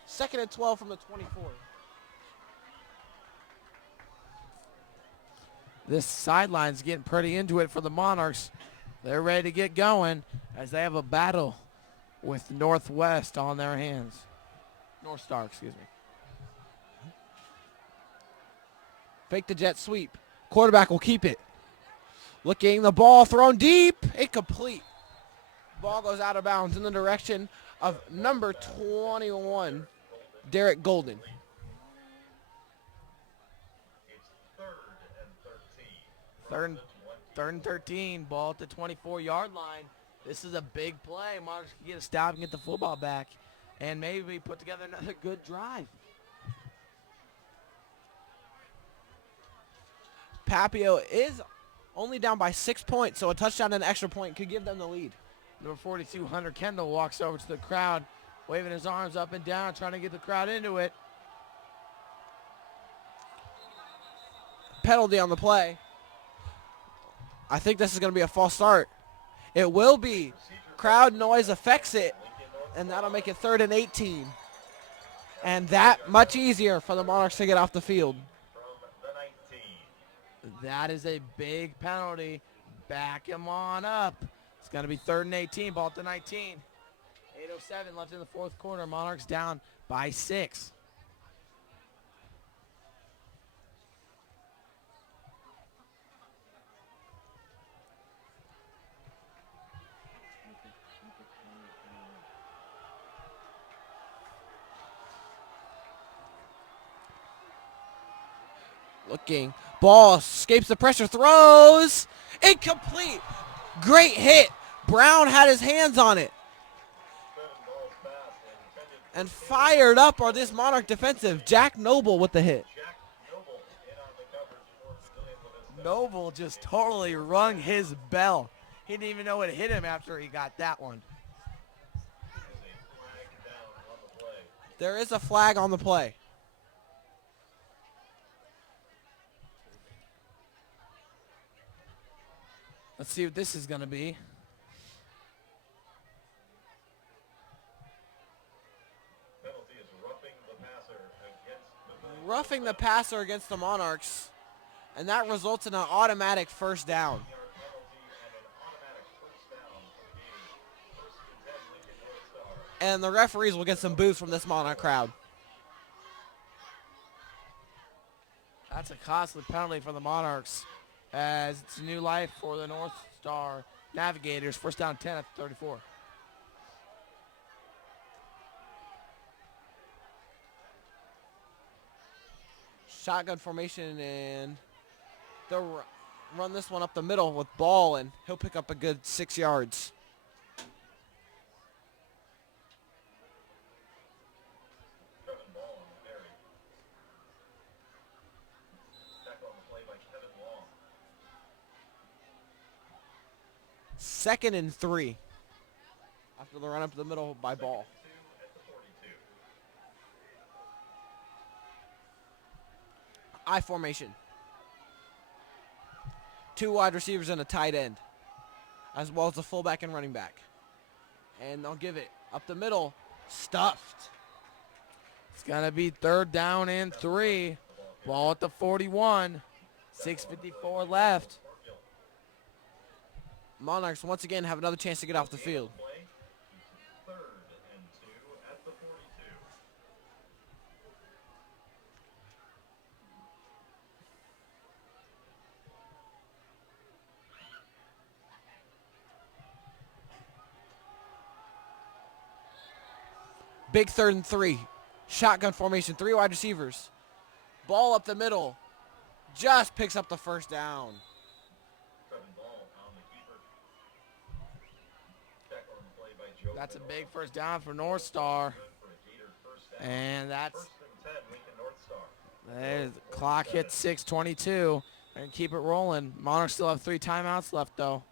That's second and 13 from the 24. 2nd and 12 from the 24. This sideline's getting pretty into it for the Monarchs. They're ready to get going as they have a battle with Northwest on their hands. North Star, excuse me. Fake the jet sweep. Quarterback will keep it. Looking, the ball thrown deep. Incomplete. Ball goes out of bounds in the direction of number 21, Derek Golden. It's 3rd and 13. Third and 13, ball at the 24-yard line. This is a big play. Monarchs can get a stop and get the football back and maybe put together another good drive. Papio is only down by 6 points, so a touchdown and an extra point could give them the lead. Number 42, Hunter Kendall, walks over to the crowd, waving his arms up and down, trying to get the crowd into it. Penalty on the play. I think this is going to be a false start. It will be. Crowd noise affects it, and that'll make it 3rd and 18. And that much easier for the Monarchs to get off the field. From the 19. That is a big penalty. Back him on up. It's going to be 3rd and 18, ball at the 19. 8:07 left in the fourth quarter. Monarchs down by 6. Looking. Ball escapes the pressure. Throws. Incomplete. Great hit. Brown had his hands on it. 7 balls passed and intended And fired up are this Monarch defensive. Jack Noble with the hit. Jack Noble in on the coverage for Papillion La-Vista. Noble just totally rung his bell. He didn't even know it hit him after he got that one. There's a flag down on the play. There is a flag on the play. Let's see what this is going to be. Penalty is roughing the passer against the Roughing the passer against the Monarchs. And that results in an automatic first down. 5-yard penalty and an automatic first down for the Gators. 1st and 10 Lincoln North Star. And the referees will get some boos from this Monarch crowd. That's a costly penalty for the Monarchs as it's new life for the North Star Navigators. First down 10 at the 34. Shotgun formation, and they'll run this one up the middle with ball, and he'll pick up a good 6 yards. Kevin Ball on the carry. Tackle on the play by Kevin Long. 2nd and 3. After the run up the middle by Ball. 2 at the 42. I formation. 2 wide receivers and a tight end, as well as a fullback and running back. And they'll give it up the middle, stuffed. It's going to be 3rd down and 3. Ball at the 41. 6:54 left. Monarchs once again have another chance to get off the field. Play. Big 3rd and 3. Shotgun formation, 3 wide receivers. Ball up the middle. Just picks up the first down. That's a big first down for North Star. And that's the clock hits 6:22 and keep it rolling. Monarchs still have 3 timeouts left though.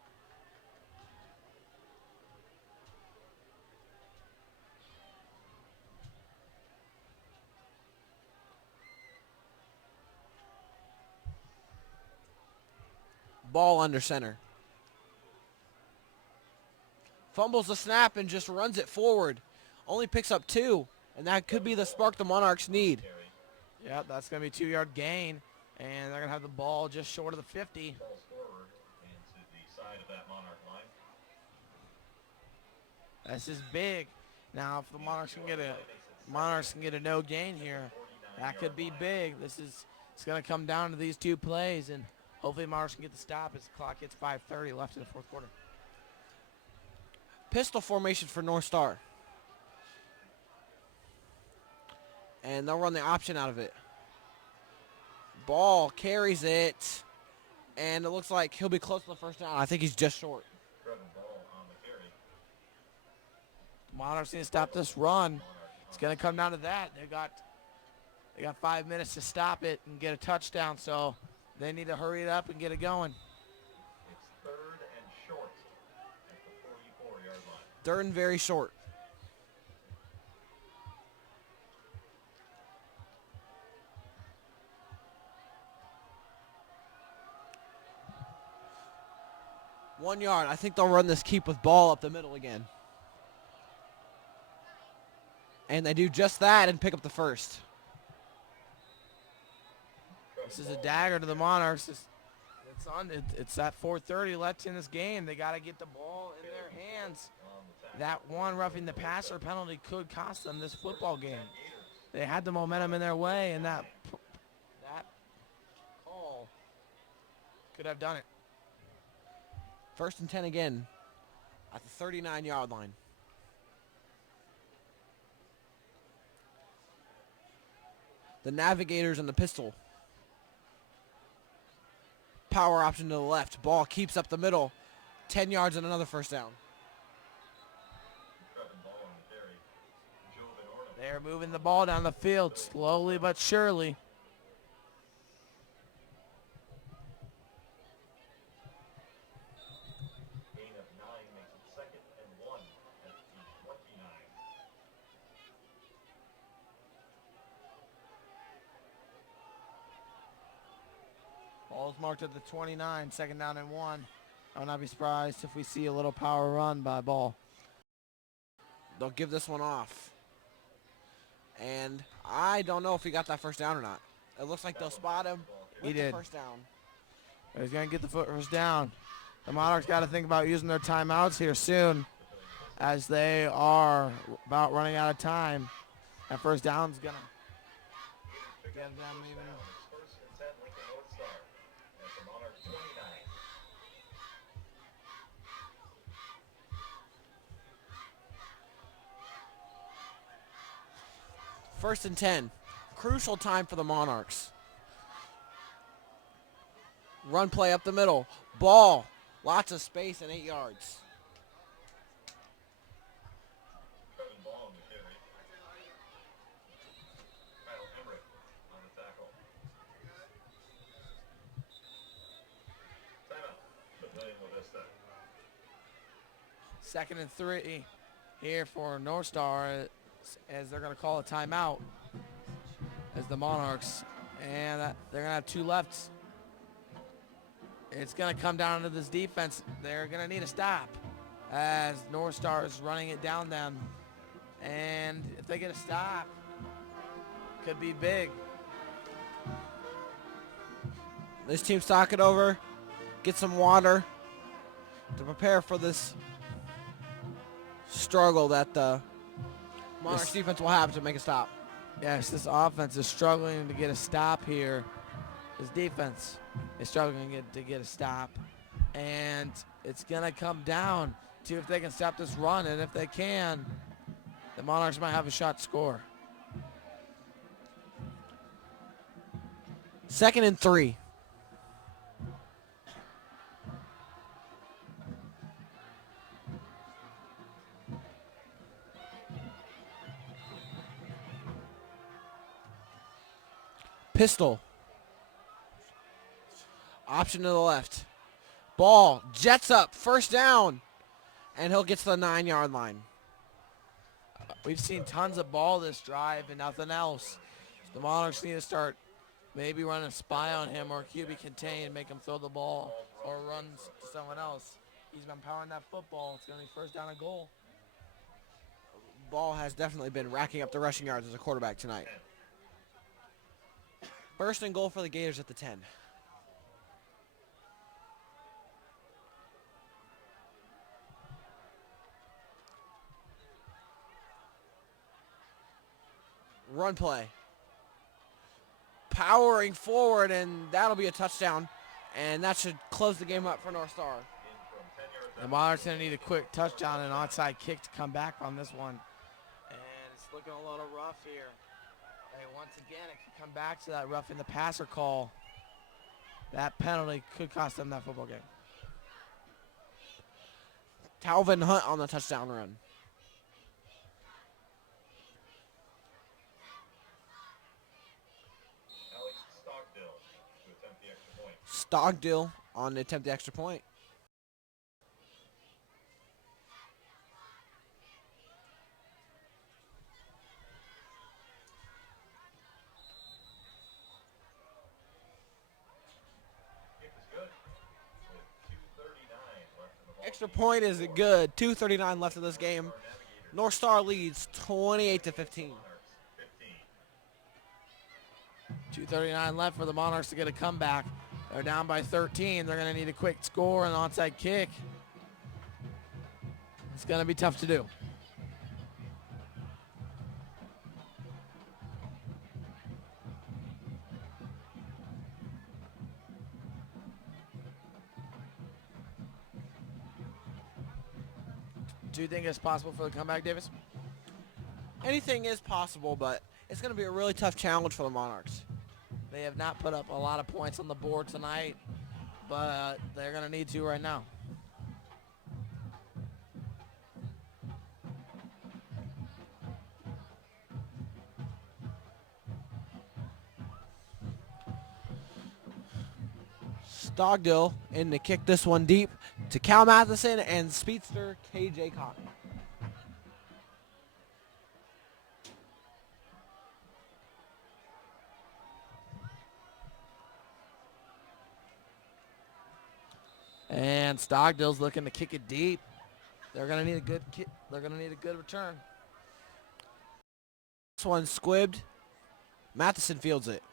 Ball under center. Fumbles the snap and just runs it forward. Only picks up 2, and that could be the spark the Monarchs need. Yeah, that's going to be a 2-yard gain, and they're going to have the ball just short of the 50. This is big. Now, if the Monarchs can get a no gain here, that could be big. It's going to come down to these 2 plays, and hopefully Monarchs can get the stop as the clock hits 5:30 left in the 4th quarter. Pistol formation for North Star. And they'll run the option out of it. Ball carries it. And it looks like he'll be close to the first down. I think he's just short. The Monarchs need to stop this run. It's going to come down to that. They got 5 minutes to stop it and get a touchdown, so they need to hurry it up and get it going. It's 3rd and short at the 44-yard line. 3rd and very short. One yard. I think they'll run this keep with ball up the middle again. And they do just that and pick up the first. This is a dagger to the Monarchs. It's at 4:30 left in this game. They got to get the ball in their hands. That one roughing the passer penalty could cost them this football game. They had the momentum in their way, and that call could have done it. 1st and 10 again at the 39-yard line. The Navigators and the pistol. Power option to the left. Ball keeps up the middle. 10 yards and another first down. They're moving the ball down the field slowly but surely. Gain of 9 makes it 2nd and 1 at the 29. Ball's marked at the 29, 2nd down and 1. I would not be surprised if we see a little power run by Ball. They'll give this one off. And I don't know if he got that first down or not. It looks like they'll spot him with He the did. first down. He's going to get the first down. The Monarchs got to think about using their timeouts here soon, as they are about running out of time. That first down's going to give them even. It's 1st and 10 Lincoln North Star at the Monarch 29. First and 10. Crucial time for the Monarchs. Run play up the middle. Ball. Lots of space and 8 yards. Kevin Ball on the carry. Kyle Emmerich on the tackle. Timeout. Papillion La-Vista. 2nd and 3 here for North Star as they're going to call a timeout as the Monarchs. And they're going to have 2 left. It's going to come down to this defense. They're going to need a stop as North Star is running it down them. And if they get a stop, could be big. This team's talk it over. Get some water to prepare for this struggle that the Monarchs defense will have to make a stop. Yes, this offense is struggling to get a stop here. This defense is struggling to get a stop. And it's going to come down to if they can stop this run. And if they can, The Monarchs might have a shot to score. 2nd and 3. Pistol. Option to the left. Ball jets up. 1st down. And he'll get to the 9-yard line. We've seen tons of ball this drive and nothing else. The Monarchs need to start maybe running a spy on him or QB contain, make him throw the ball or run to someone else. He's been powering that football. It's going to be 1st down and goal. Ball has definitely been racking up the rushing yards as a quarterback tonight. 1st and goal for the Gators at the 10. Run play. Powering forward, and that'll be a touchdown. And that should close the game up for North Star. The Monarchs going to need a quick touchdown and onside kick to come back on this one. And it's looking a little rough here. Hey, once again, it could come back to that roughing the passer call. That penalty could cost them that football game. Calvin Hunt on the touchdown run. Alex Stockdale to attempt the extra point. Stockdale on the attempt the extra point. Kick is good. With 2:39 left in the ball. Extra point is good. 2:39 left in this game. North Star leads 28-15. Monarchs 15. 2:39 left for the Monarchs to get a comeback. They're down by 13. They're going to need a quick score and onside kick. It's going to be tough to do. Do you think it's possible for the comeback, Davis? Anything is possible, but it's going to be a really tough challenge for the Monarchs. They have not put up a lot of points on the board tonight, but they're going to need to right now. Stockdale in to kick this one deep to Cal Matheson and speedster KJ Cotton. And Stockdale's looking to kick it deep. They're going to need a good kick. They're going to need a good return. This one squibbed. Matheson fields it.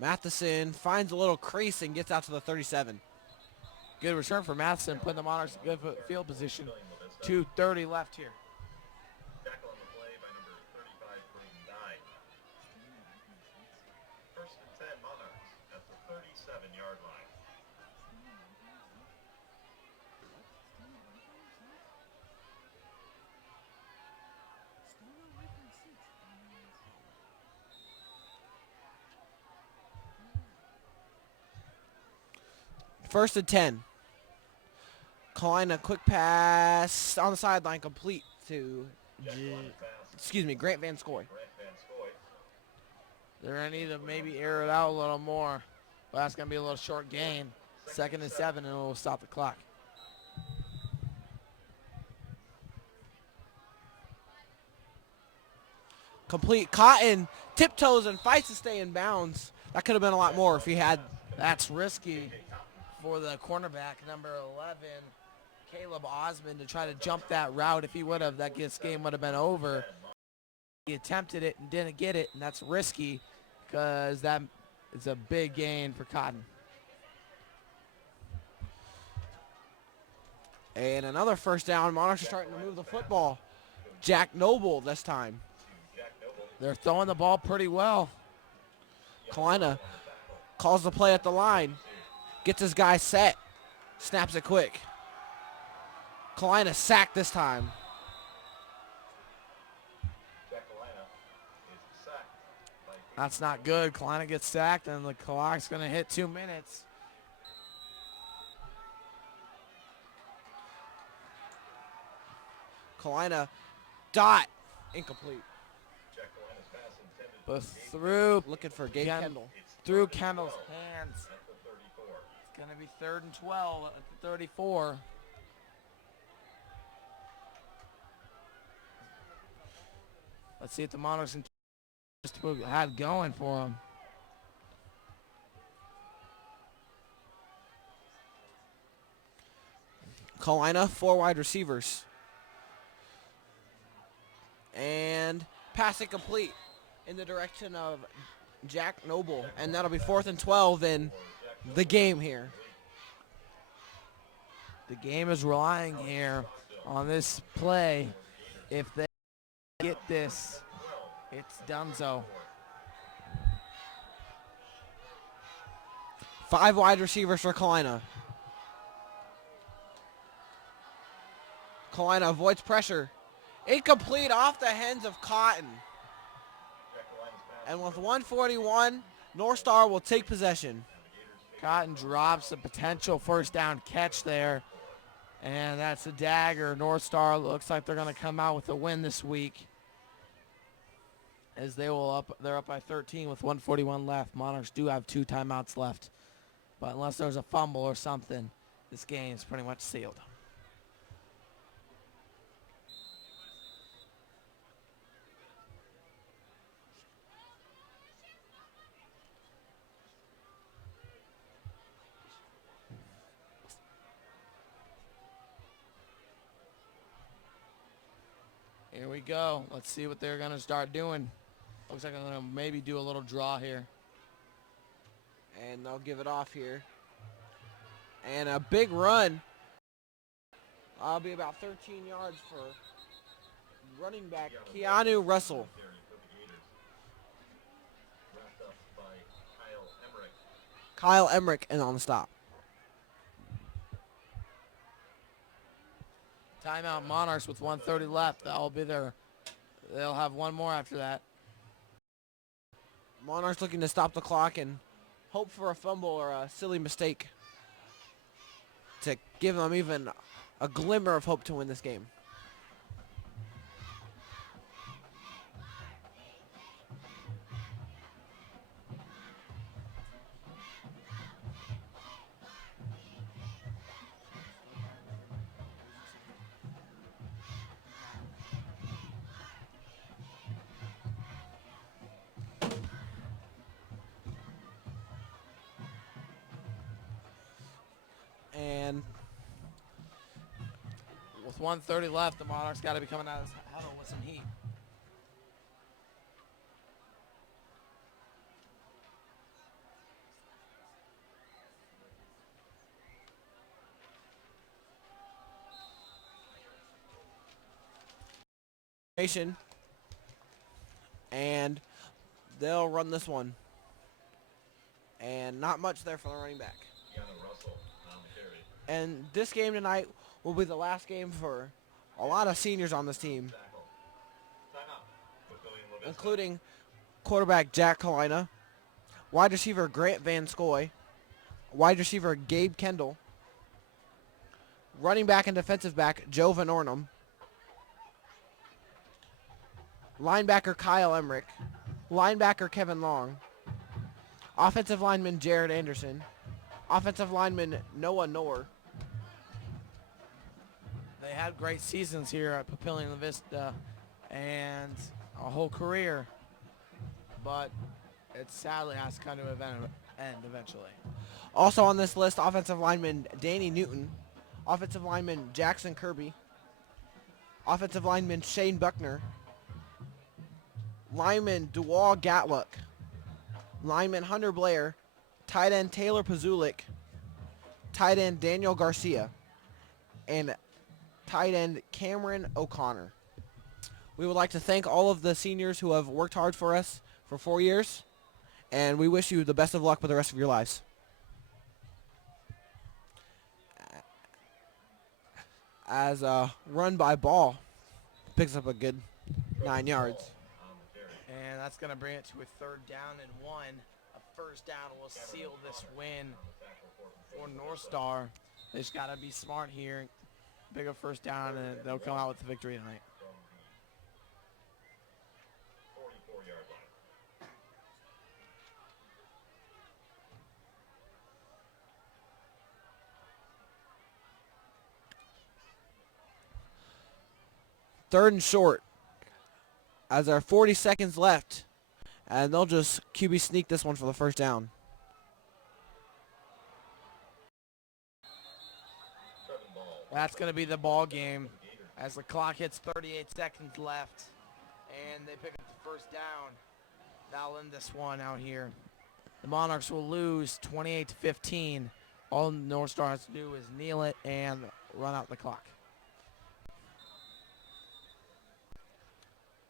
Matheson finds a little crease and gets out to the 37. Good return for Matheson, putting the Monarchs in good field position. 2:30 left here. Tackle on the play by number 35, Braden Dye. 1st and 10 Monarchs at the 37-yard line. First and 10. Klein, a quick pass on the sideline, complete to, Grant Van Scoy. Grant Van Scoy. They're going to need to maybe air it out a little more. But that's going to be a little short gain. 2nd and 7, and we'll stop the clock. Complete. Cotton tiptoes and fights to stay in bounds. That could have been a lot more if he had. That's risky for the cornerback, number 11, Caleb Osmond, to try to jump that route. If he would have, that game would have been over. He attempted it and didn't get it, and that's risky because that is a big gain for Cotton. And another 1st down. Monarchs are starting to move the football. Jack Noble this time. They're throwing the ball pretty well. Kalina calls the play at the line. Gets his guy set. Snaps it quick. Kalina sacked this time. That's not good. Kalina gets sacked, and the clock's going to hit 2 minutes. Kalina, dot, incomplete. Jack Kalina's pass intended But through Looking for Gabe Kendall. through Kendall's hands. at the 34. It's going to be 3rd and 12 at the 34. Let's see if the Monarchs can just had going for them. Kalina, 4 wide receivers. And pass incomplete in the direction of Jack Noble. And that'll be 4th and 12 in the game here. The game is relying here on this play. If they get this, it's donezo. 5 wide receivers for Kalina. Kalina avoids pressure. Incomplete off the hands of Cotton. And with 1:41, North Star will take possession. Cotton drops the potential first down catch there. And that's a dagger. North Star looks like they're going to come out with a win this week. As they're up by 13 with 1:41 left. Monarchs do have 2 timeouts left. But unless there's a fumble or something, this game is pretty much sealed. Here we go. Let's see what they're going to start doing. Looks like I'm going to maybe do a little draw here. And they'll give it off here. And a big run. I'll be about 13 yards for running back Keanu Russell. Wrapped up by Kyle Emmerich. Kyle Emmerich and on the stop. Timeout Monarchs with 1:30 left. That'll be their. They'll have one more after that. Monarchs looking to stop the clock and hope for a fumble or a silly mistake to give them even a glimmer of hope to win this game. And With 1:30 left, the Monarchs got to be coming out of this huddle with some heat. and they'll run this one. And not much there for the running back. Keanu Russell on the carry. And this game tonight will be the last game for a lot of seniors on this team, Tackle. Timeout. Papillion La-Vista. including quarterback Jack Kalina, wide receiver Grant Van Scoy, wide receiver Gabe Kendall, running back and defensive back Joe Van Ornum, linebacker Kyle Emmerich, linebacker Kevin Long, offensive lineman Jared Anderson, offensive lineman Noah Knorr. They had great seasons here at Papillion La-Vista and a whole career, but it sadly has to come to an end eventually. Also on this list, offensive lineman Danny Newton, offensive lineman Jackson Kirby, offensive lineman Shane Buckner, lineman Dewall Gatluck, lineman Hunter Blair, tight end Taylor Pazulik, tight end Daniel Garcia, and tight end Cameron O'Connor. We would like to thank all of the seniors who have worked hard for us for 4 years, and we wish you the best of luck with the rest of your lives. As a run by ball picks up a good 9 yards. And that's going to bring it to a 3rd down and 1. A first down will seal this win for North Star. They just got to be smart here. Pick a first down, and they'll come out with the victory tonight. From the 44-yard line. Third and short. As there are 40 seconds left. And they'll just QB sneak this one for the first down. That's going to be the ball game as the clock hits 38 seconds left. And they pick up the first down. That'll end this one out here. The Monarchs will lose 28-15. All North Star has to do is kneel it and run out the clock.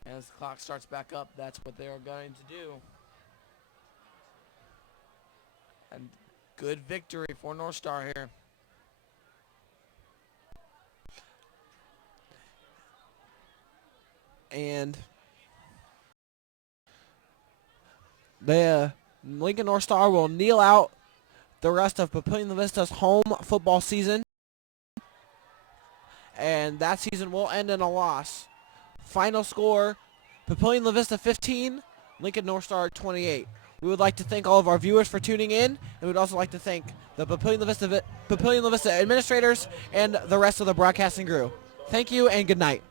As the clock starts back up, that's what they are going to do. And good victory for North Star here. And the Lincoln North Star will kneel out the rest of Papillion La-Vista's home football season. And that season will end in a loss. Final score, Papillion La-Vista 15, Lincoln North Star 28. We would like to thank all of our viewers for tuning in, and we would also like to thank the Papillion La-Vista administrators and the rest of the broadcasting crew. Thank you and good night.